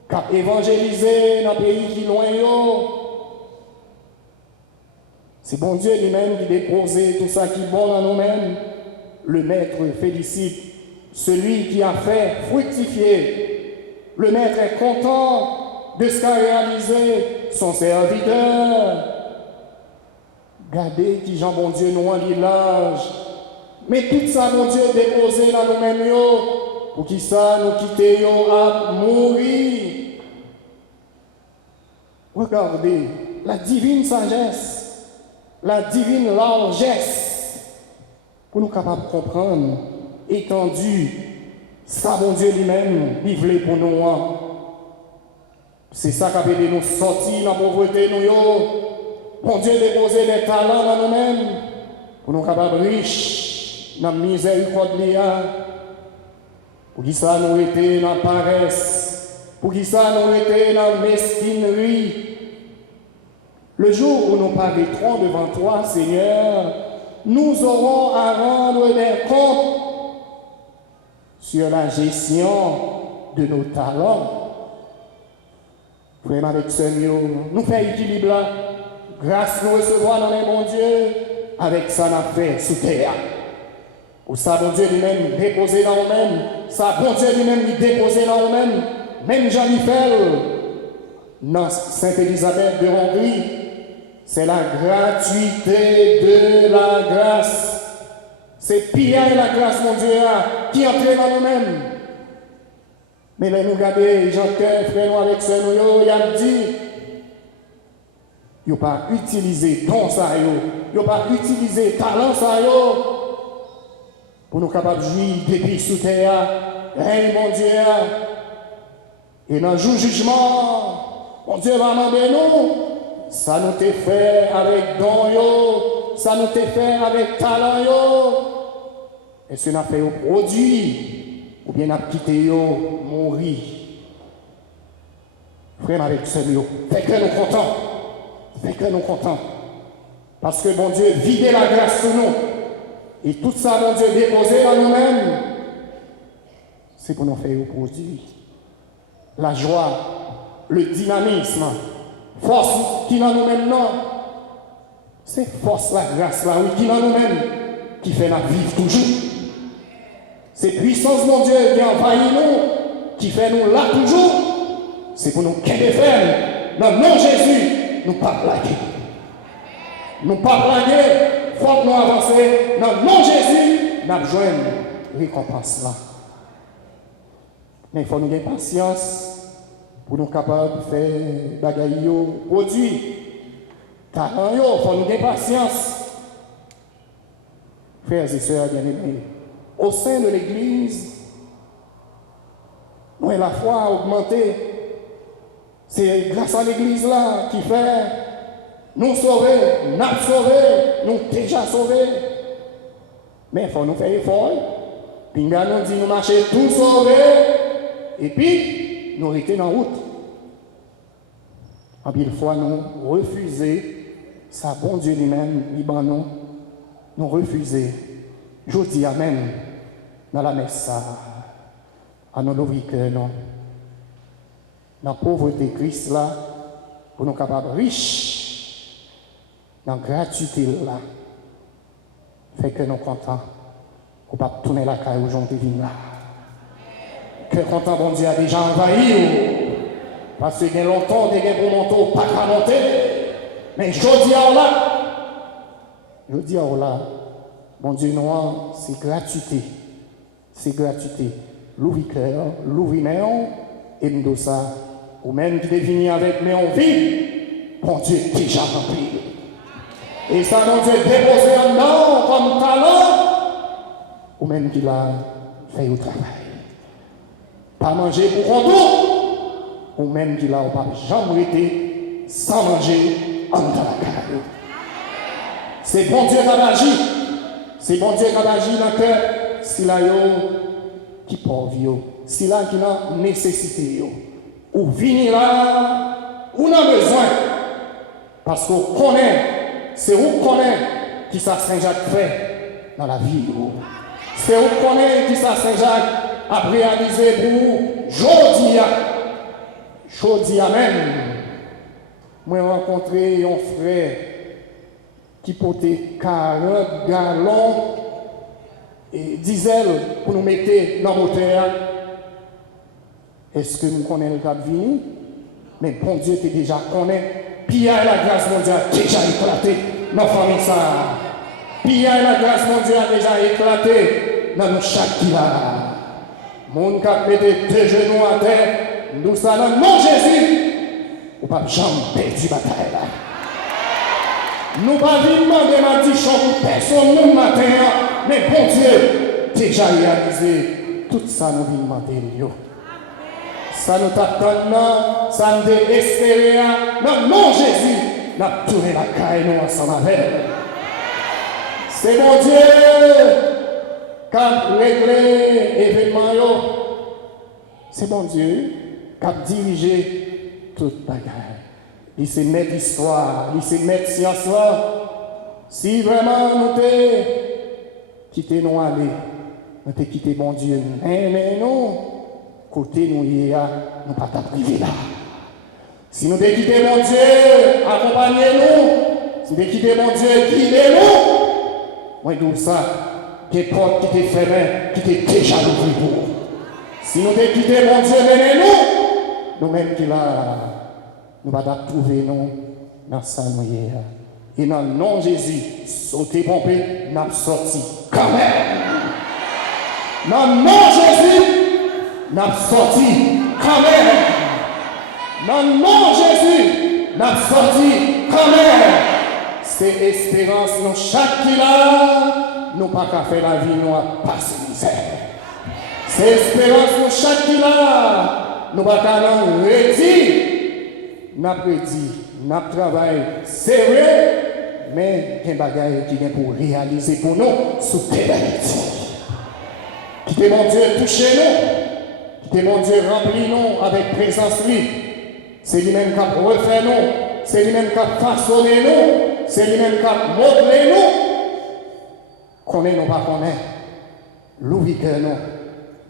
cap évangéliser dans le pays qui est loin, c'est bon Dieu lui-même qui dépose tout ça qui est bon dans nous-mêmes. Le Maître félicite celui qui a fait fructifier. Le Maître est content de ce qu'a réalisé son serviteur. Regardez qui Jean bon Dieu nous en dit l'âge. Mais tout ça, mon Dieu, déposé dans nous-mêmes, pour qui ça nous quitter à mourir. Regardez la divine sagesse, la divine largesse, pour nous capables de comprendre, étendu, ça, mon Dieu lui-même, il voulait pour nous. C'est ça qui a fait nous sortir dans la pauvreté, nous. Mon Dieu, déposer des talents dans nous-mêmes, pour nous capables riches. Dans la miséricorde, pour qui ça nous était dans la paresse, pour qui ça nous était dans la mesquinerie. Le jour où nous paraîtrons devant toi, Seigneur, nous aurons à rendre des comptes sur la gestion de nos talents. Vraiment avec ce nous faisons équilibre là. Grâce nous recevoir dans les bons dieux, avec ça nous fait sous terre. Ou ça, bon Dieu lui-même, déposé dans nous-mêmes. Ça, bon Dieu lui-même, déposé dans nous-mêmes. Même Jean-Michel, dans Sainte-Élisabeth de Hongrie, c'est la gratuité de la grâce. C'est pire la grâce, mon Dieu, qui entre dans nous-mêmes. Mais là, nous regardons, Jean-Pierre, frère, avec ce nous, il a dit, il n'a pas utilisé don ça, il n'a pas utilisé talent ça, pour nous capables de vivre depuis sous terre, règne mon Dieu. Et dans le jour jugement, mon Dieu va demander nous, ça nous t'est fait avec don yo, ça nous t'est fait avec talent yo. Est-ce qu'on a fait au produit, ou bien on a quitté yo, mourir. Frère avec ce yo, fait que nous contents, fait que nous contents. Parce que mon Dieu vidait la grâce sur nous. Et tout ça, mon Dieu, déposé dans nous-mêmes, c'est pour nous faire au produit. La joie, le dynamisme, force qui dans nous-mêmes, non. C'est force, la grâce, là, oui, qui dans nous-mêmes, qui fait la vivre toujours. C'est puissance, mon Dieu, qui envahit nous, qui fait nous là toujours. C'est pour nous qu'aider ferme. Dans le nom de Jésus, nous pas blaguer. Nous pas blaguer, faut que nous avancer. Dans le nom de Jésus, nous avons besoin de récompense là. Mais il faut nous avoir patience pour nous capables de faire bagaille produit. Talent, il faut nous avoir patience. Frères et sœurs bien-aimés, au sein de l'Église, nous la foi a augmenté. C'est grâce à l'Église là qui fait nous sauver, nous sauver, nous déjà sauvés. Mais il faut nous faire effort. Puis nous dit nous marcher tout sauvés. Et puis, nous étions en route. En pile fois, nous refuser, ça bon Dieu lui-même, Liban, nous refuser. Je dis Amen dans la messe, à nos cœurs, non. Dans la pauvreté Christ là, pour nous capables riches, dans la gratuité là, fait que nous contents, pour ne pas tourner la caille aujourd'hui là. Que content, bon Dieu, a déjà envahi. Parce que bien longtemps, des gars pour monter, pas qu'à monter. Mais je dis à là, bon Dieu, noir, c'est gratuité. C'est gratuité. L'ouvrir cœur, l'ouvrir main, et nous ça. Ou même qui définit avec mais on vit, bon Dieu, déjà rempli. Et ça, bon Dieu, déposé en nom comme talent, ou même qui l'a fait au travail. Pas manger pour qu'on doute, ou même qu'il a pas jamais été sans manger en dans la caille. C'est bon Dieu qui a agi. C'est bon Dieu qui a agi dans le cœur. Si là, qui pauvre, si là, qui a nécessité, ou venir là, ou n'a besoin. Parce qu'on connaît, c'est où connaît qui ça Saint-Jacques fait dans la vie. C'est où connaît qui ça Saint-Jacques a réalisé pour vous, jodi même. Moi, j'ai rencontré un frère qui portait 40 gallons et diesel pour nous mettre dans le moteur. Est-ce que nous connaissons le cas de vie? Mais bon Dieu, tu déjà connais. Puis la grâce mondiale a déjà éclaté dans la famille. Puis la grâce mondiale a déjà éclaté dans nos chaque qui là. Mon cap mettez deux genoux à terre, nous ça dans le nom de Jésus. Ou pas jamais perdu bataille là. Nous pas demander maldition pour personne nous matin, mais bon Dieu, déjà réalisé tout ça nous vient demander. Ça nous t'attend, ça nous espéré, dans le nom de Jésus, nous avons tourné la caille nous ensemble avec. C'est mon Dieu. Quand régler l'événement, c'est bon Dieu qui a dirigé toute bagarre. Il sait mettre l'histoire, il sait mettre science là. Si vraiment nous t'es quitté nous aller, nous t'es quitté bon Dieu, mais nous, côté nous y a, nous pas privé là. Si nous t'es quitté bon Dieu, accompagnez-nous. Si nous t'es quitté bon Dieu, guidez-nous. Moi, d'où ça? Des portes qui étaient fermées, qui étaient déjà ouvertes pour vous. Si nous avons quitté mon Dieu, menez-nous. Nous-mêmes qui là, nous allons trouver nous dans sa nuit. Et dans le nom de Jésus, sauter, pomper, nous avons sorti quand même. Dans le nom de Jésus, nous avons sorti quand même. Dans le nom de Jésus, nous avons sorti quand même. C'est espérance dans chaque qui là. nous pas qu'à faire la vie, nous à passer misère. C'est espérance pour chaque qui là, nous pas qu'à nous redire, nous prédit, nous travail, c'est vrai, mais il y a des bagages qui viennent pour réaliser pour nous sous pénalité. Qui est mon Dieu touché nous, qui est mon Dieu rempli nous avec présence lui. C'est lui-même qui a refait nous, c'est lui-même qui a façonné nous, c'est lui-même qui a modelé nous. Qu'on est nous pas qu'on est, l'ouvri que nous,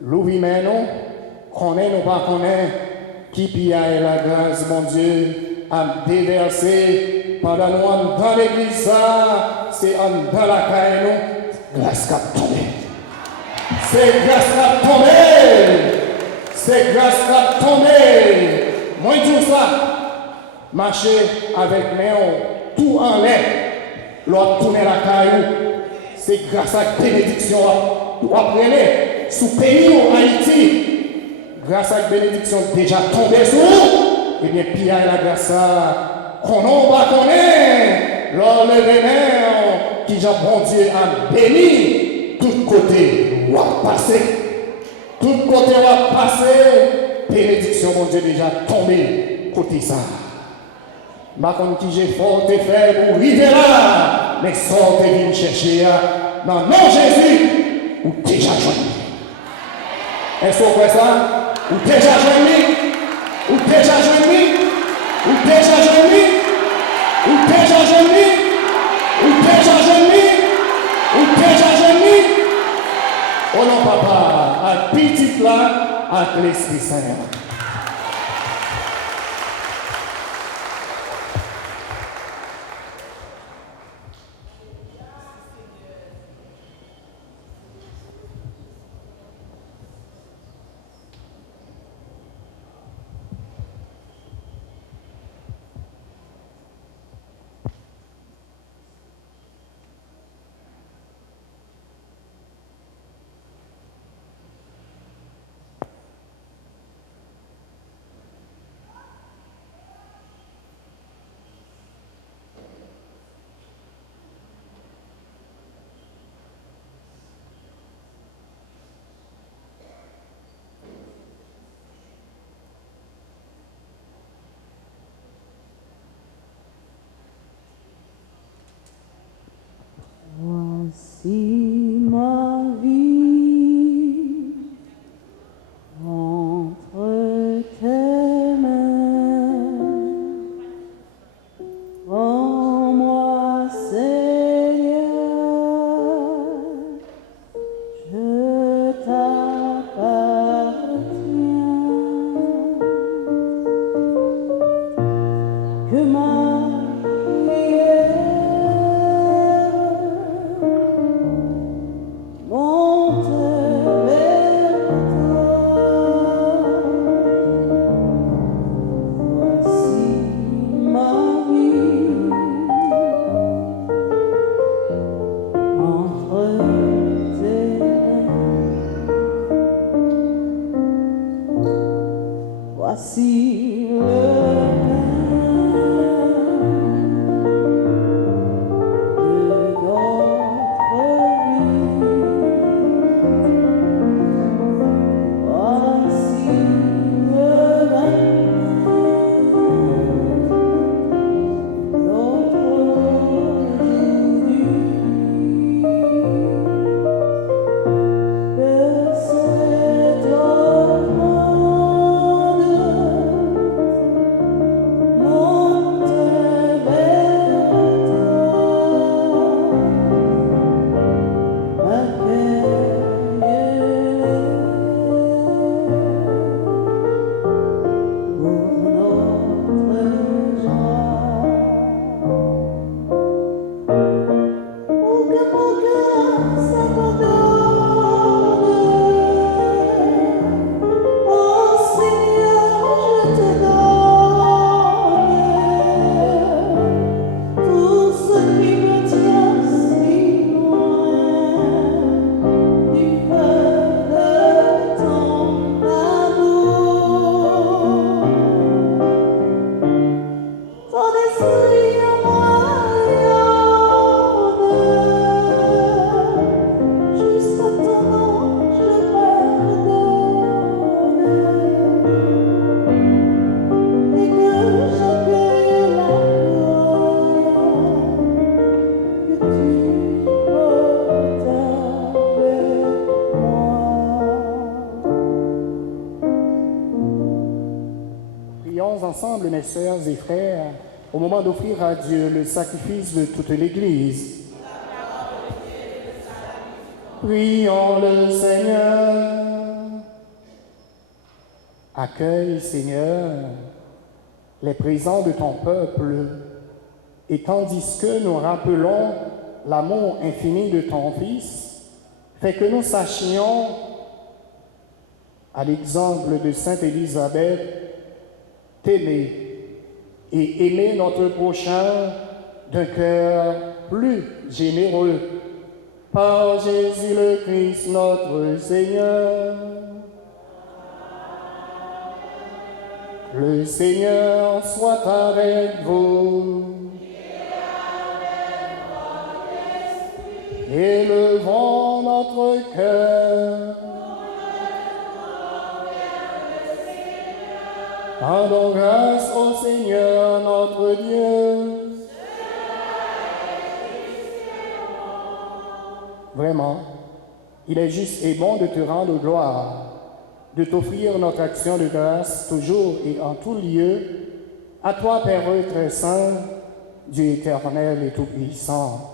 l'ouvri mais nous, qu'on est nous pas qu'on est, qui pia et la grâce mon Dieu a déversé pendant nous dans l'église, c'est dans la caille nous, grâce qui a tombé. C'est grâce qui a tombé. C'est grâce qui a tombé. Moi, tout ça, marcher avec mes tout en l'air, l'autre tourner la caillou. C'est grâce à la bénédiction, vous apprenez, sous pays en Haïti, grâce à la bénédiction déjà tombée sur nous, et bien, pire la grâce à qu'on n'en va connaître, lors le vénère qui, Jean bon Dieu, a béni, tout côté, va passer. Tout côté va passer, bénédiction, mon Dieu, déjà tombée, côté ça. Ma comme qui j'ai fort et fait pour arriver là, mais sortez venir chercher dans le nom de Jésus, ou déjà joigné. Est-ce que vous voyez ça? Ou déjà joigné? Ou déjà joigné? Ou déjà joigné? Ou déjà joigné? Ou déjà joigné? Ou déjà joigné? Oh non, papa, à petit là, à l'Esprit Saint. Voici ma vie entre tes mains. Prends-moi, Seigneur, je t'appartiens. Que ma prière ensemble, mes sœurs et frères, au moment d'offrir à Dieu le sacrifice de toute l'Église. Prions le Seigneur. Accueille, Seigneur, les présents de ton peuple, et tandis que nous rappelons l'amour infini de ton Fils, fais que nous sachions, à l'exemple de Sainte Élisabeth, t'aimer et aimer notre prochain d'un cœur plus généreux. Par Jésus le Christ, notre Seigneur. Le Seigneur soit avec vous. Élevons notre cœur. Rendons grâce au Seigneur notre Dieu. Vraiment, il est juste et bon de te rendre gloire, de t'offrir notre action de grâce toujours et en tout lieu, à toi, Père très saint, Dieu éternel et tout-puissant.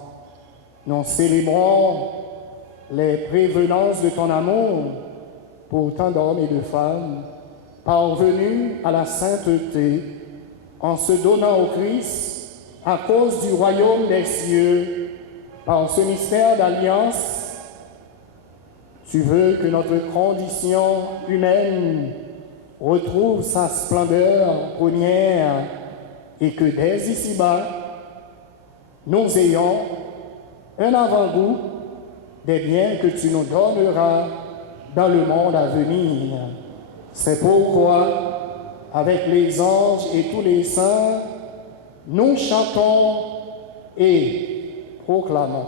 Nous célébrons les prévenances de ton amour pour tant d'hommes et de femmes, parvenus à la sainteté en se donnant au Christ à cause du royaume des cieux. Par ce mystère d'alliance, tu veux que notre condition humaine retrouve sa splendeur première et que dès ici-bas, nous ayons un avant-goût des biens que tu nous donneras dans le monde à venir. C'est pourquoi, avec les anges et tous les saints, nous chantons et proclamons.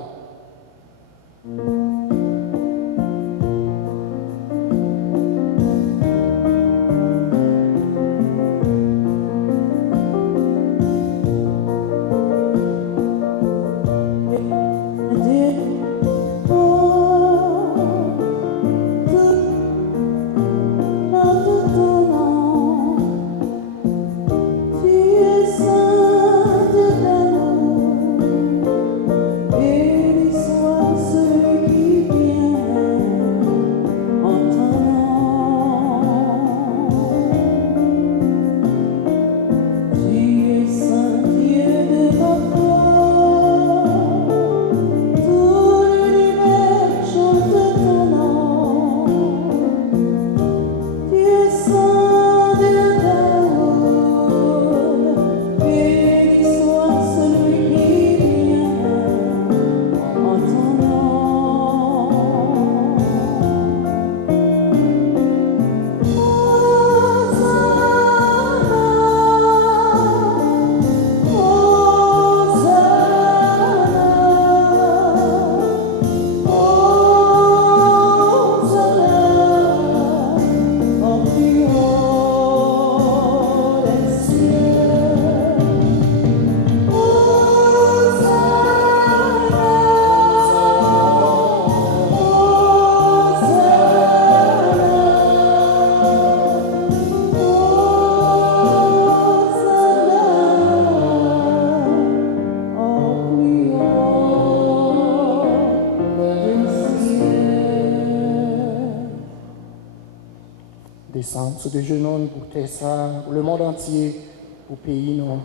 Descendre de genoux pour Tessa, le monde entier, au pays non,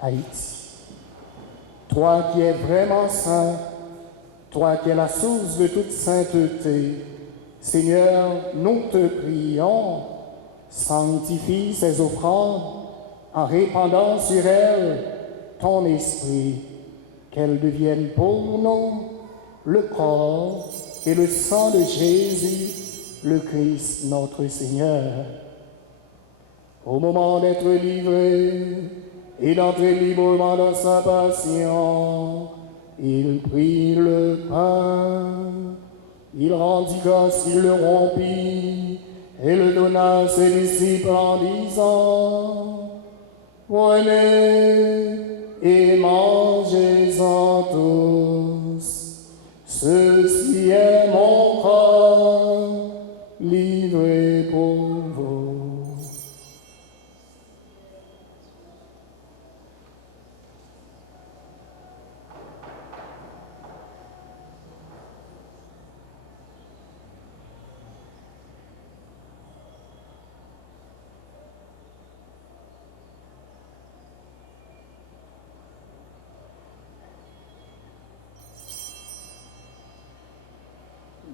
Haïti. Toi qui es vraiment saint, toi qui es la source de toute sainteté, Seigneur, nous te prions, sanctifie ces offrandes en répandant sur elles ton esprit, qu'elles deviennent pour nous le corps et le sang de Jésus, le Christ notre Seigneur. Au moment d'être livré et d'entrer librement dans sa passion, il prit le pain, il rendit grâce, il le rompit et le donna à ses disciples en disant: prenez et mangez-en tous, ceci est mon corps livré pour vous.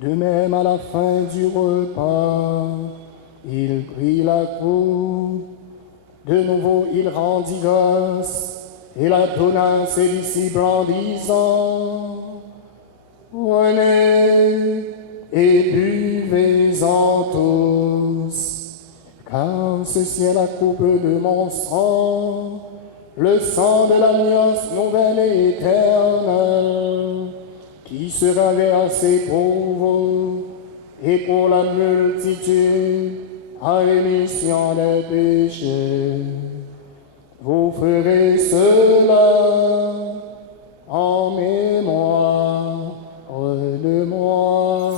De même, à la fin du repas, il prit la coupe. De nouveau, il rendit grâce et la donna à ses disciples en disant, prenez et buvez-en tous, car ceci est la coupe de mon sang, le sang de l'alliance nouvelle et éternelle, qui sera versé pour vous et pour la multitude à rémission des péchés. Vous ferez cela en mémoire de moi.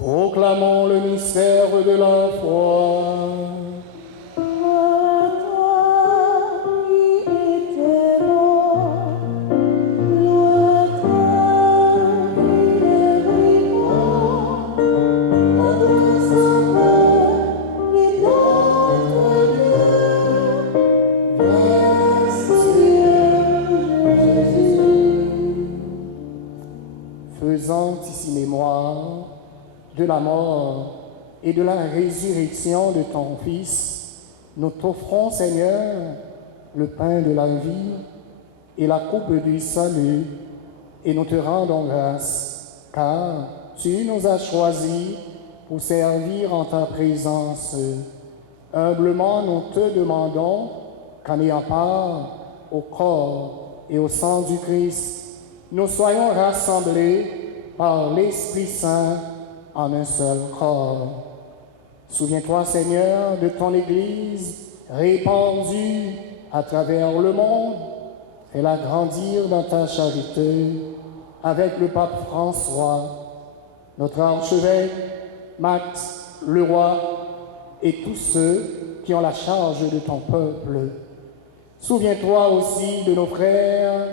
Proclamons le mystère de la foi. Gloire à toi qui étais mort, gloire à toi qui es vivant, notre Sauveur et notre Dieu, viens sur Jésus. Faisant ici mémoire de la mort et de la résurrection de ton Fils, nous t'offrons, Seigneur, le pain de la vie et la coupe du salut, et nous te rendons grâce, car tu nous as choisis pour servir en ta présence. Humblement, nous te demandons qu'en ayant part au corps et au sang du Christ, nous soyons rassemblés par l'Esprit Saint en un seul corps. Souviens-toi, Seigneur, de ton Église répandue à travers le monde. Fais-la grandir dans ta charité avec le pape François, notre archevêque, Max, le roi et tous ceux qui ont la charge de ton peuple. Souviens-toi aussi de nos frères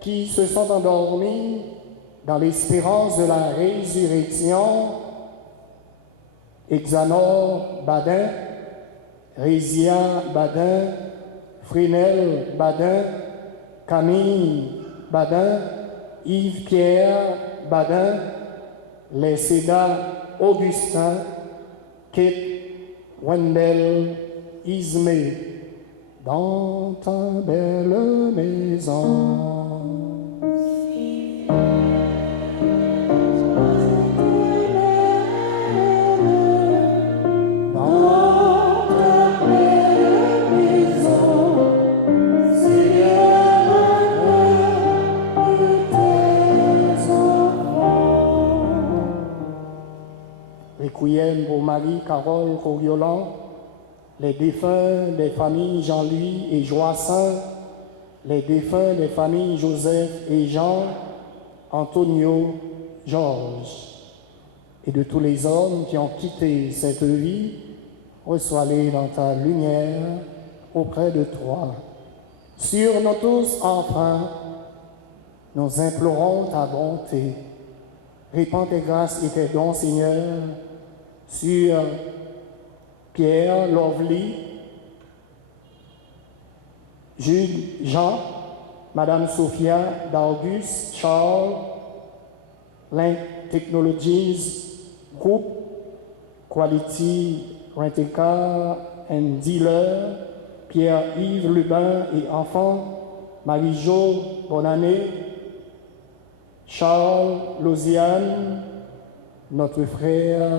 qui se sont endormis dans l'espérance de la résurrection. Exanor Badin, Rézia Badin, Fresnel Badin, Camille Badin, Yves-Pierre Badin, les Seda Augustin, Kate, Wendell, Ismé, dans ta belle maison. Requiem pour Marie-Carole Coriolan, les défunts des familles Jean-Louis et Joassin, les défunts des familles Joseph et Jean, Antonio, Georges, et de tous les hommes qui ont quitté cette vie, reçois-les dans ta lumière auprès de toi. Sur nous tous, enfin, nous implorons ta bonté. Répands tes grâces et tes dons, Seigneur, sur Pierre Lovely, Jude Jean, Madame Sophia d'Auguste, Charles, Link Technologies Group, Quality Rent-A-Car and Dealer, Pierre-Yves Lubin et enfants, Marie-Jo Bonannée, Charles Losiane, notre frère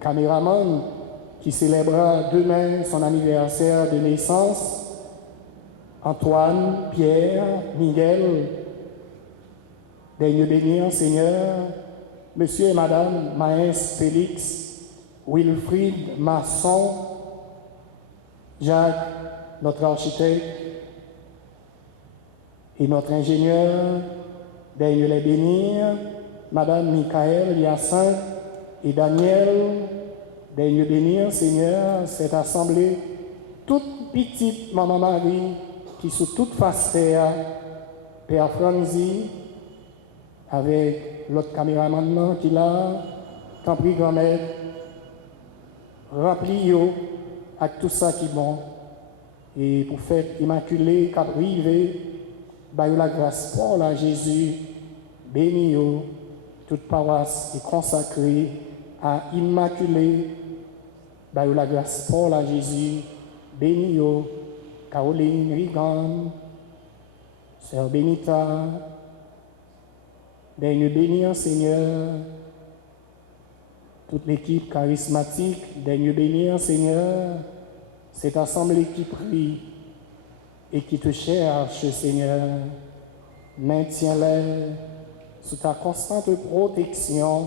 caméraman qui célébrera demain son anniversaire de naissance, Antoine, Pierre, Miguel, daigne bénir, Seigneur, Monsieur et Madame Maës Félix, Wilfried Masson, Jacques, notre architecte, et notre ingénieur, Daigne les bénir, Madame Michael, Hyacinthe et Daniel. Daigne bénir, Seigneur, cette assemblée, toute petite Maman Marie, qui sous toute face terre, Père Franzi, avec l'autre caméraman qui l'a, tant pis grand-mère, remplis-yo avec tout ça qui est bon. Et pour faire immaculé, cap rivé, baillez la grâce pour la Jésus, béni-yo, toute paroisse est consacrée à immaculé, baillez la grâce pour la Jésus, béni-yo, Caroline Rigan, Sœur Benita, daigne bénir Seigneur, toute l'équipe charismatique, daigne bénir Seigneur, cette assemblée qui prie et qui te cherche Seigneur, maintiens-les sous ta constante protection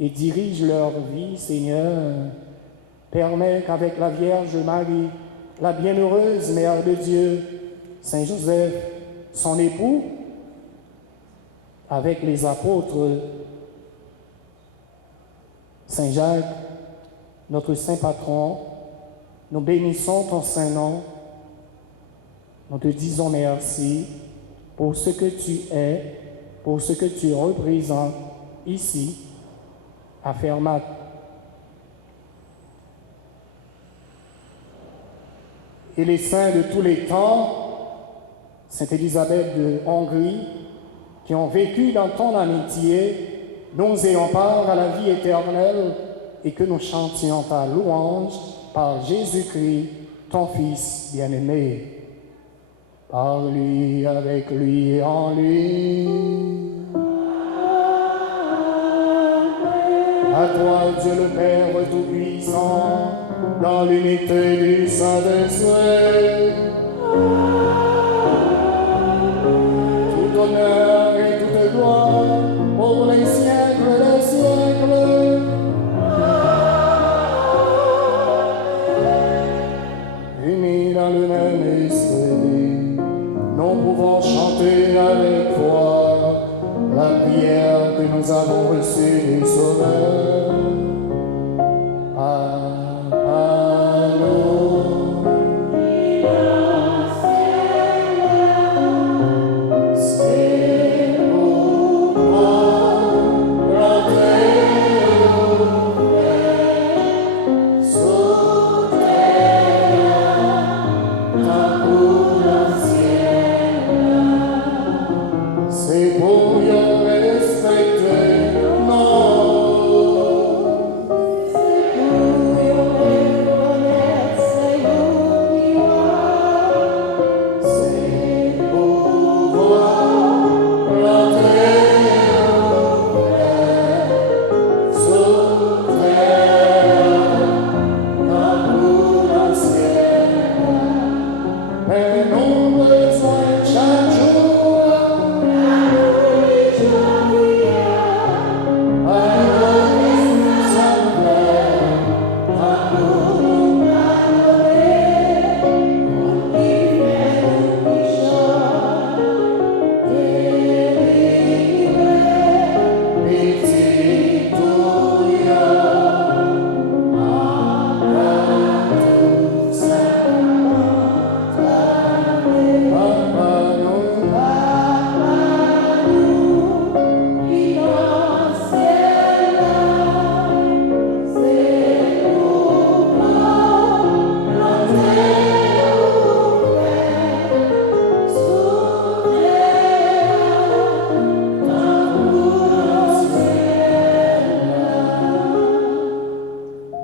et dirige leur vie Seigneur, permets qu'avec la Vierge Marie, la bienheureuse Mère de Dieu, Saint Joseph, son époux, avec les apôtres, Saint Jacques, notre Saint Patron, nous bénissons ton Saint nom, nous te disons merci pour ce que tu es, pour ce que tu représentes ici, à Fermat. Et les saints de tous les temps, Sainte Élisabeth de Hongrie, qui ont vécu dans ton amitié, nous ayons part à la vie éternelle et que nous chantions ta louange par Jésus-Christ, ton Fils bien-aimé. Par lui, avec lui, en lui. À toi, Dieu le Père Tout-Puissant, dans l'unité du Saint-Esprit, tout honneur et toute gloire pour les siècles des siècles. Unis dans le même esprit, nous pouvons chanter avec foi la prière que nous avons reçue du Sauveur.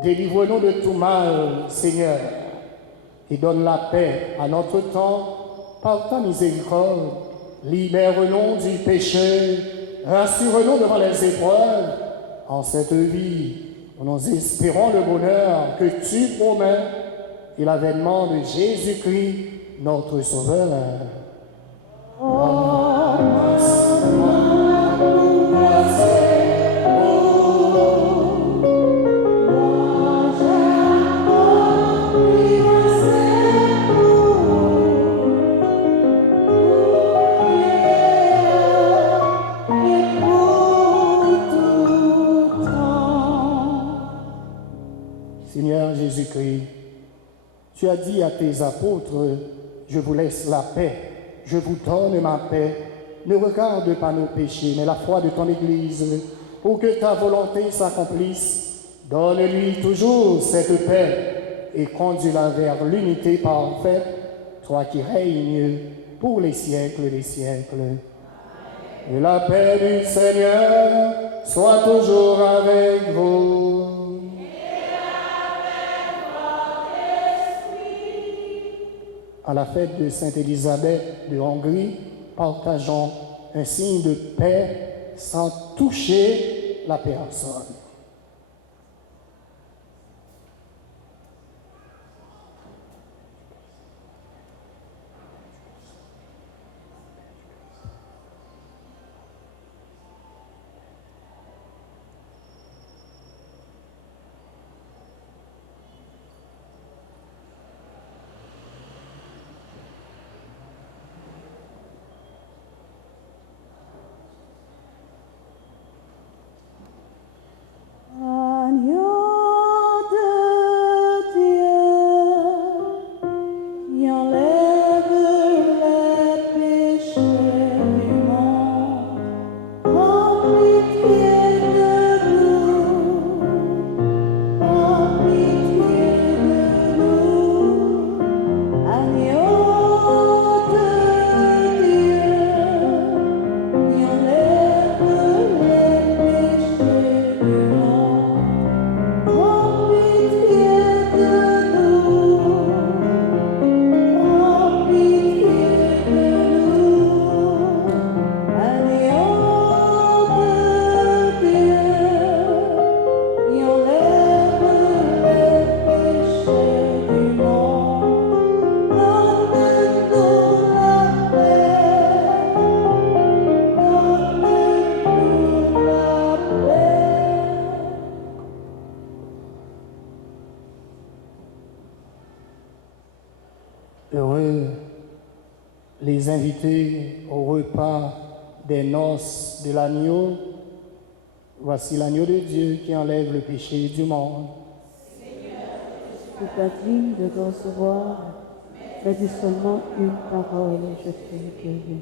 Délivre-nous de tout mal, Seigneur, et donne la paix à notre temps par ta miséricorde. Libère-nous du péché, rassure-nous devant les épreuves. En cette vie, nous espérons le bonheur que tu promets et l'avènement de Jésus-Christ, notre Sauveur. Tu as dit à tes apôtres, je vous laisse la paix, je vous donne ma paix. Ne regarde pas nos péchés, mais la foi de ton Église, pour que ta volonté s'accomplisse. Donne-lui toujours cette paix et conduis-la vers l'unité parfaite, toi qui règnes pour les siècles des siècles. Et la paix du Seigneur soit toujours avec vous. À la fête de Sainte Élisabeth de Hongrie, partageons un signe de paix sans toucher la personne. Agneau de Dieu, qui enlève les péchés du monde, prends pitié de nous, prends pitié de nous. Agneau de Dieu, qui enlève les péchés du monde, prends pitié de nous, prends pitié de nous. Agneau de Dieu, qui enlève les péchés du monde, donne-nous la paix, donne-nous la paix. Heureux les invités au repas des noces de l'agneau. Voici l'agneau de Dieu qui enlève le péché du monde. Je suis pas digne de te recevoir, mais dis seulement une parole et je serai guéri.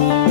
Sous moi,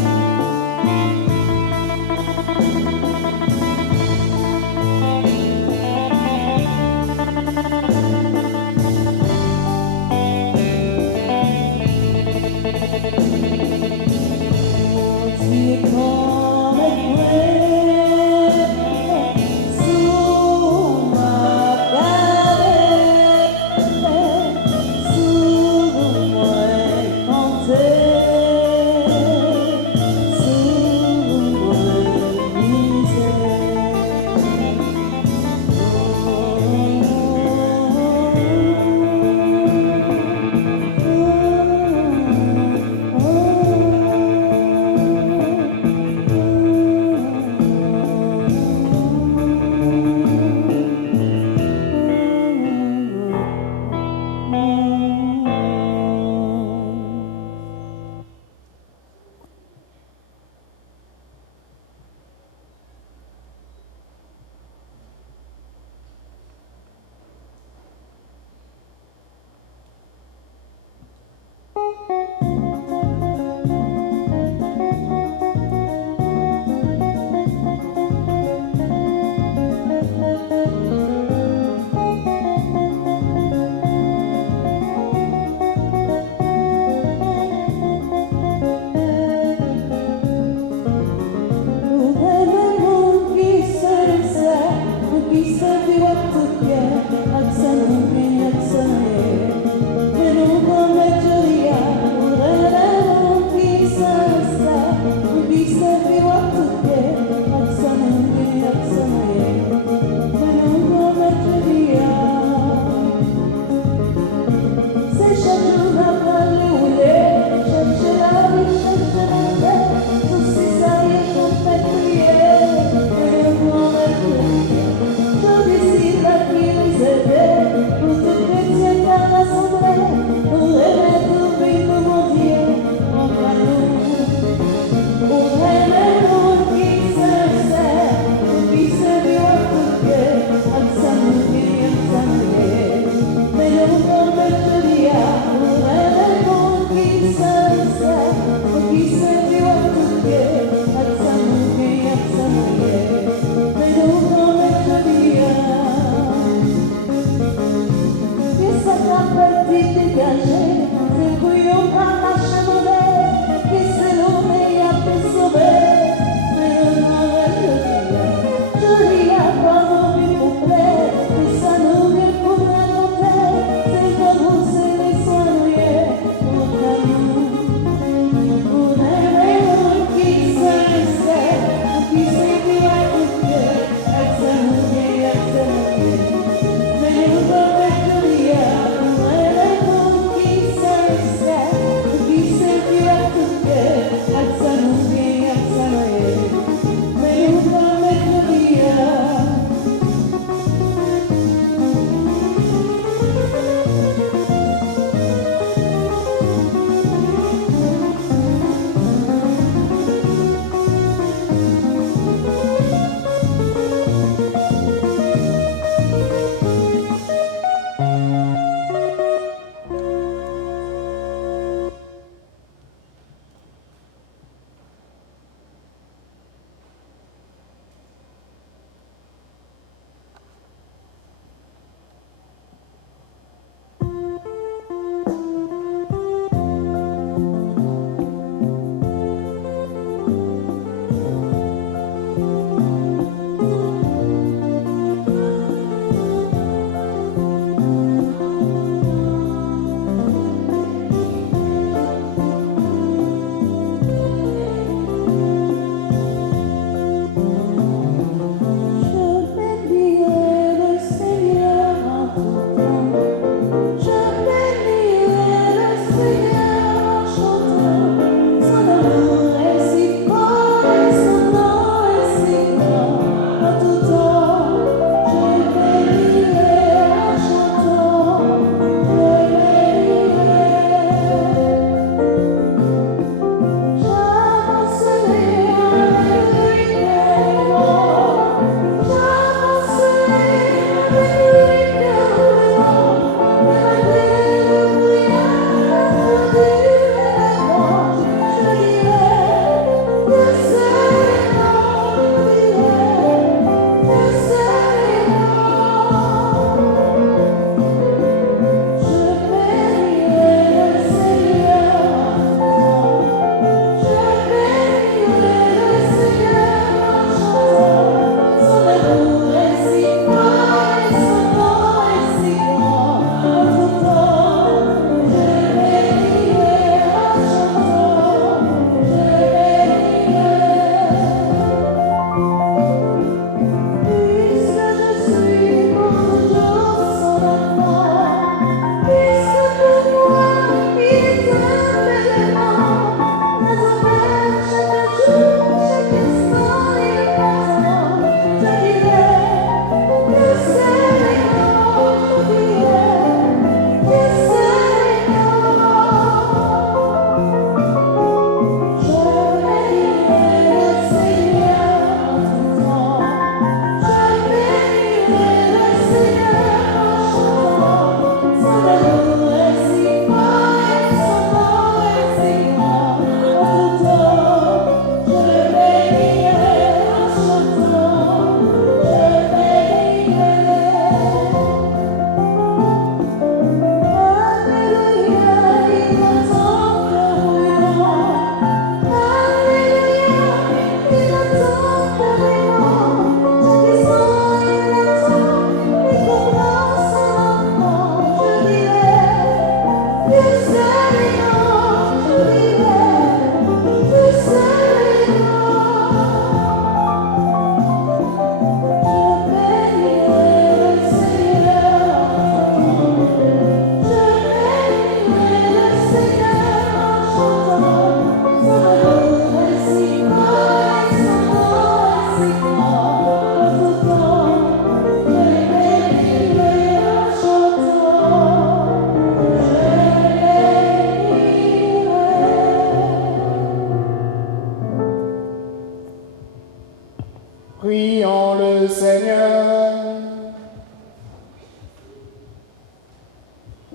le Seigneur.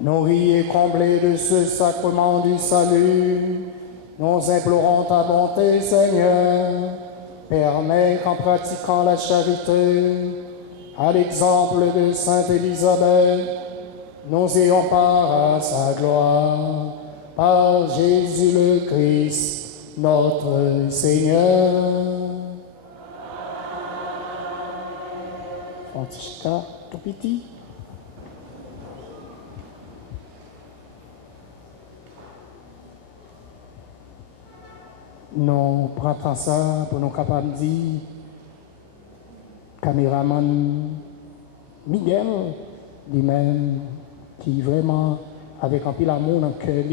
Nourris et comblés de ce sacrement du salut, nous implorons ta bonté, Seigneur. Permets qu'en pratiquant la charité, à l'exemple de Sainte Élisabeth, nous ayons part à sa gloire. Par Jésus le Christ, notre Seigneur. Františka, tout petit. Nous prenons ça pour nous capables de dire, caméraman Miguel, lui-même, qui vraiment, avec un peu l'amour dans le cœur,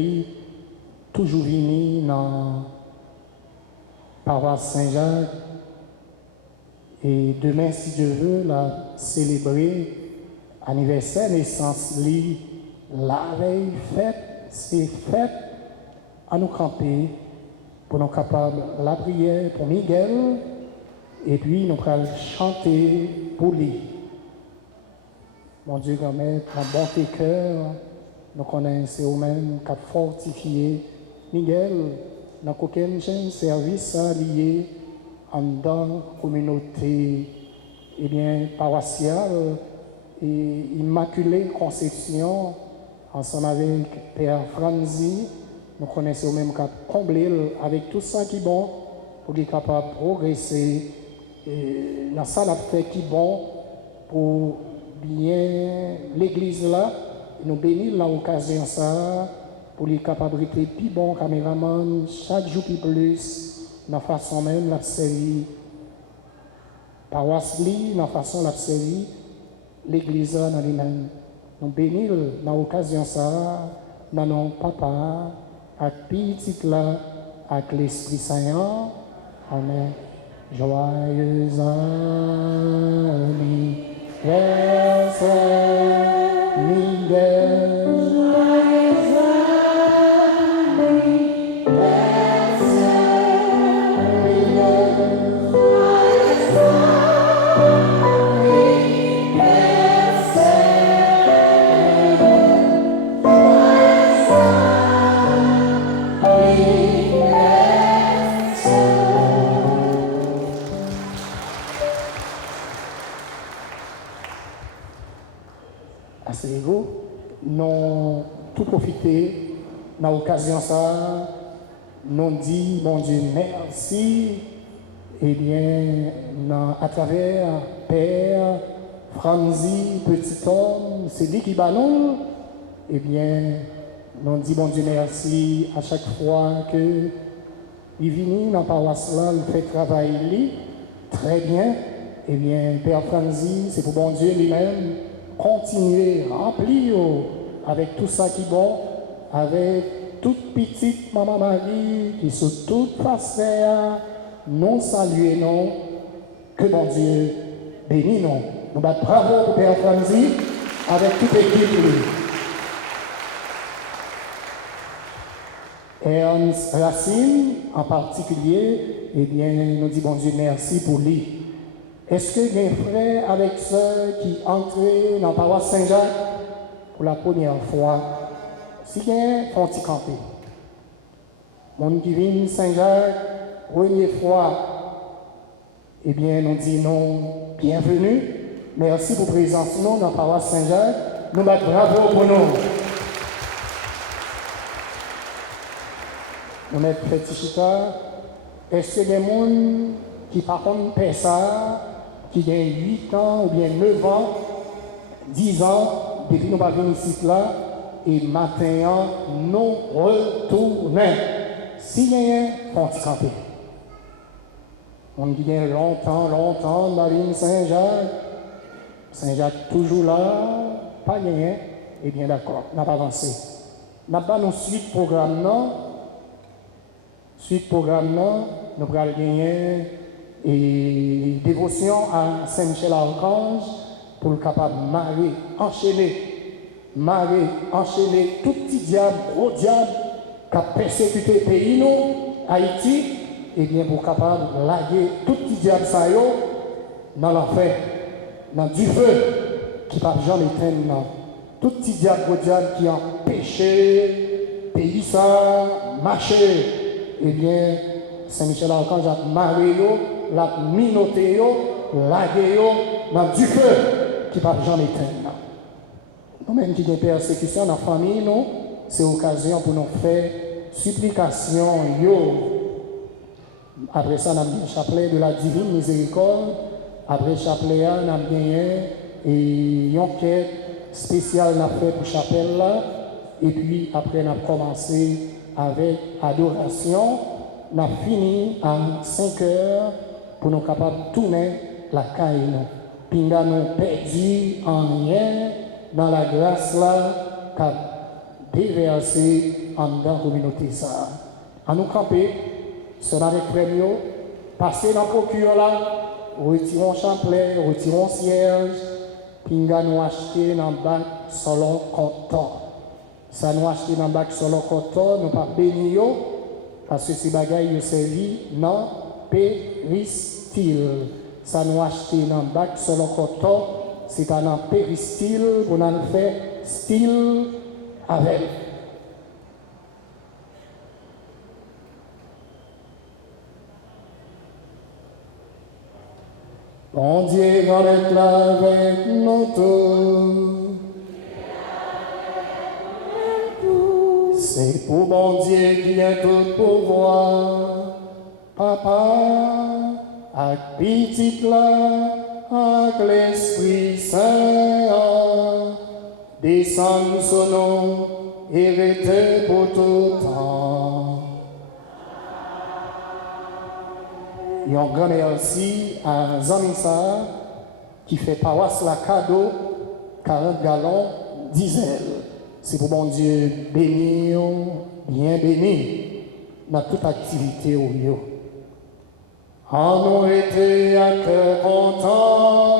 toujours venu dans la paroisse Saint-Jacques. Et demain, si Dieu veut, la célébrer l'anniversaire naissance, la veille fête, c'est fête à nous camper pour nous capables la prière pour Miguel et puis nous allons chanter pour lui. Mon Dieu, grand-mère, dans bonté cœur, nous connaissons eux-mêmes qui fortifié Miguel dans aucun service lié dans la communauté paroissiale et Immaculée Conception, ensemble avec Père Franzi. Nous connaissons même qu'à combler avec tout ça qui est bon pour être capable de progresser dans ça la fait qui est bon pour bien l'église là. Nous bénir l'occasion ça pour être capable de être plus bon caméraman chaque jour plus dans la façon même la série paroisse dans la façon la série l'église dans lui-même. Nous bénir dans l'occasion ça dans nos papa avec petit là, avec l'Esprit Saint. Amen. Joyeux anniversaire, Miguel. Joyeux anniversaire, Miguel. Asseyez-vous, nous tout profiter dans l'occasion ça, nous dit mon Dieu merci, et bien à travers Père Franzi, petit homme, c'est lui qui ballonne, et bien nous dit bon Dieu merci à chaque fois que il vient dans la paroisse là, il fait travailler très bien, et bien Père Franzi, c'est pour bon Dieu lui-même. Continuer, remplir avec tout ça qui est bon, avec toute petite maman Marie qui sont toutes façons, nous saluer, non, que mon Dieu bénisse, non. Nous battons bravo pour Père Franzi avec toute l'équipe. Ernst Racine en particulier, eh bien, nous disons bon Dieu merci pour lui. Est-ce que les frères avec ceux qui entrent dans la paroisse Saint-Jacques pour la première fois, si bien font-ils camper? Mon qui vient Saint-Jacques, première fois, eh bien, nous disons bienvenue. Merci pour présence nous dans la paroisse Saint-Jacques. Nous battons bravo pour nous. Nous mettons petit chita. Est-ce que des gens qui par contre paient ça? Qui a 8 ans ou bien 9 ans, 10 ans, depuis nous sommes venus ici là, et maintenant, nous retournons. Si nous avons camper. On dit longtemps, dans la ligne Saint-Jacques. Saint-Jacques toujours là, pas gagné, et bien d'accord, on n'a pas avancé. Nous avons suite programme, nous allons gagner. Et dévotion à Saint-Michel-Archange pour le capable enchaîner tout petit diable, gros diable qui a persécuté le pays, nous, Haïti, et bien pour capable laguer tout petit diable ça dans l'enfer, dans du feu, qui par jamais éteindre. Tout petit diable qui a péché, pays ça, marché. Eh bien, Saint-Michel-Archange a marié, l'a minoté, lagué dans du feu, qui par jamais éteindre. Nous-mêmes qui avons des persécutions dans la famille, c'est l'occasion pour nous faire supplication. Après ça, nous avons le chapelet de la divine miséricorde. Après le chapelet, nous avons gagné une enquête spéciale pour la chapelle là. Et puis après, nous avons commencé avec adoration. Nous avons fini à 5 heures pour nous capables de tourner la caille. Pinga nous perdu en rien dans la grâce là qu'a déversé en dans la communauté ça. À nous camper, se avec premio, passer dans le procure là, retirons chapelet, retirons cierge, pinga nous acheter dans le bac selon content. Ça nous acheter dans le bac selon content, nous pas béni parce que ces bagailles servi non péristyle. Ça nous acheter dans le bac selon content, c'est un péristyle pour nous faire style avec. Bon Dieu, dans le là avec nous tous. C'est pour bon Dieu qui a tout pouvoir. Papa, avec petit là, avec l'Esprit Saint, descend son nom et reste pour tout temps. Et un grand merci à Zamissa qui fait paroisse la cadeau 40 gallons diesel. C'est pour mon Dieu béni, bien béni dans toute activité au lieu. En nous été à cœur content.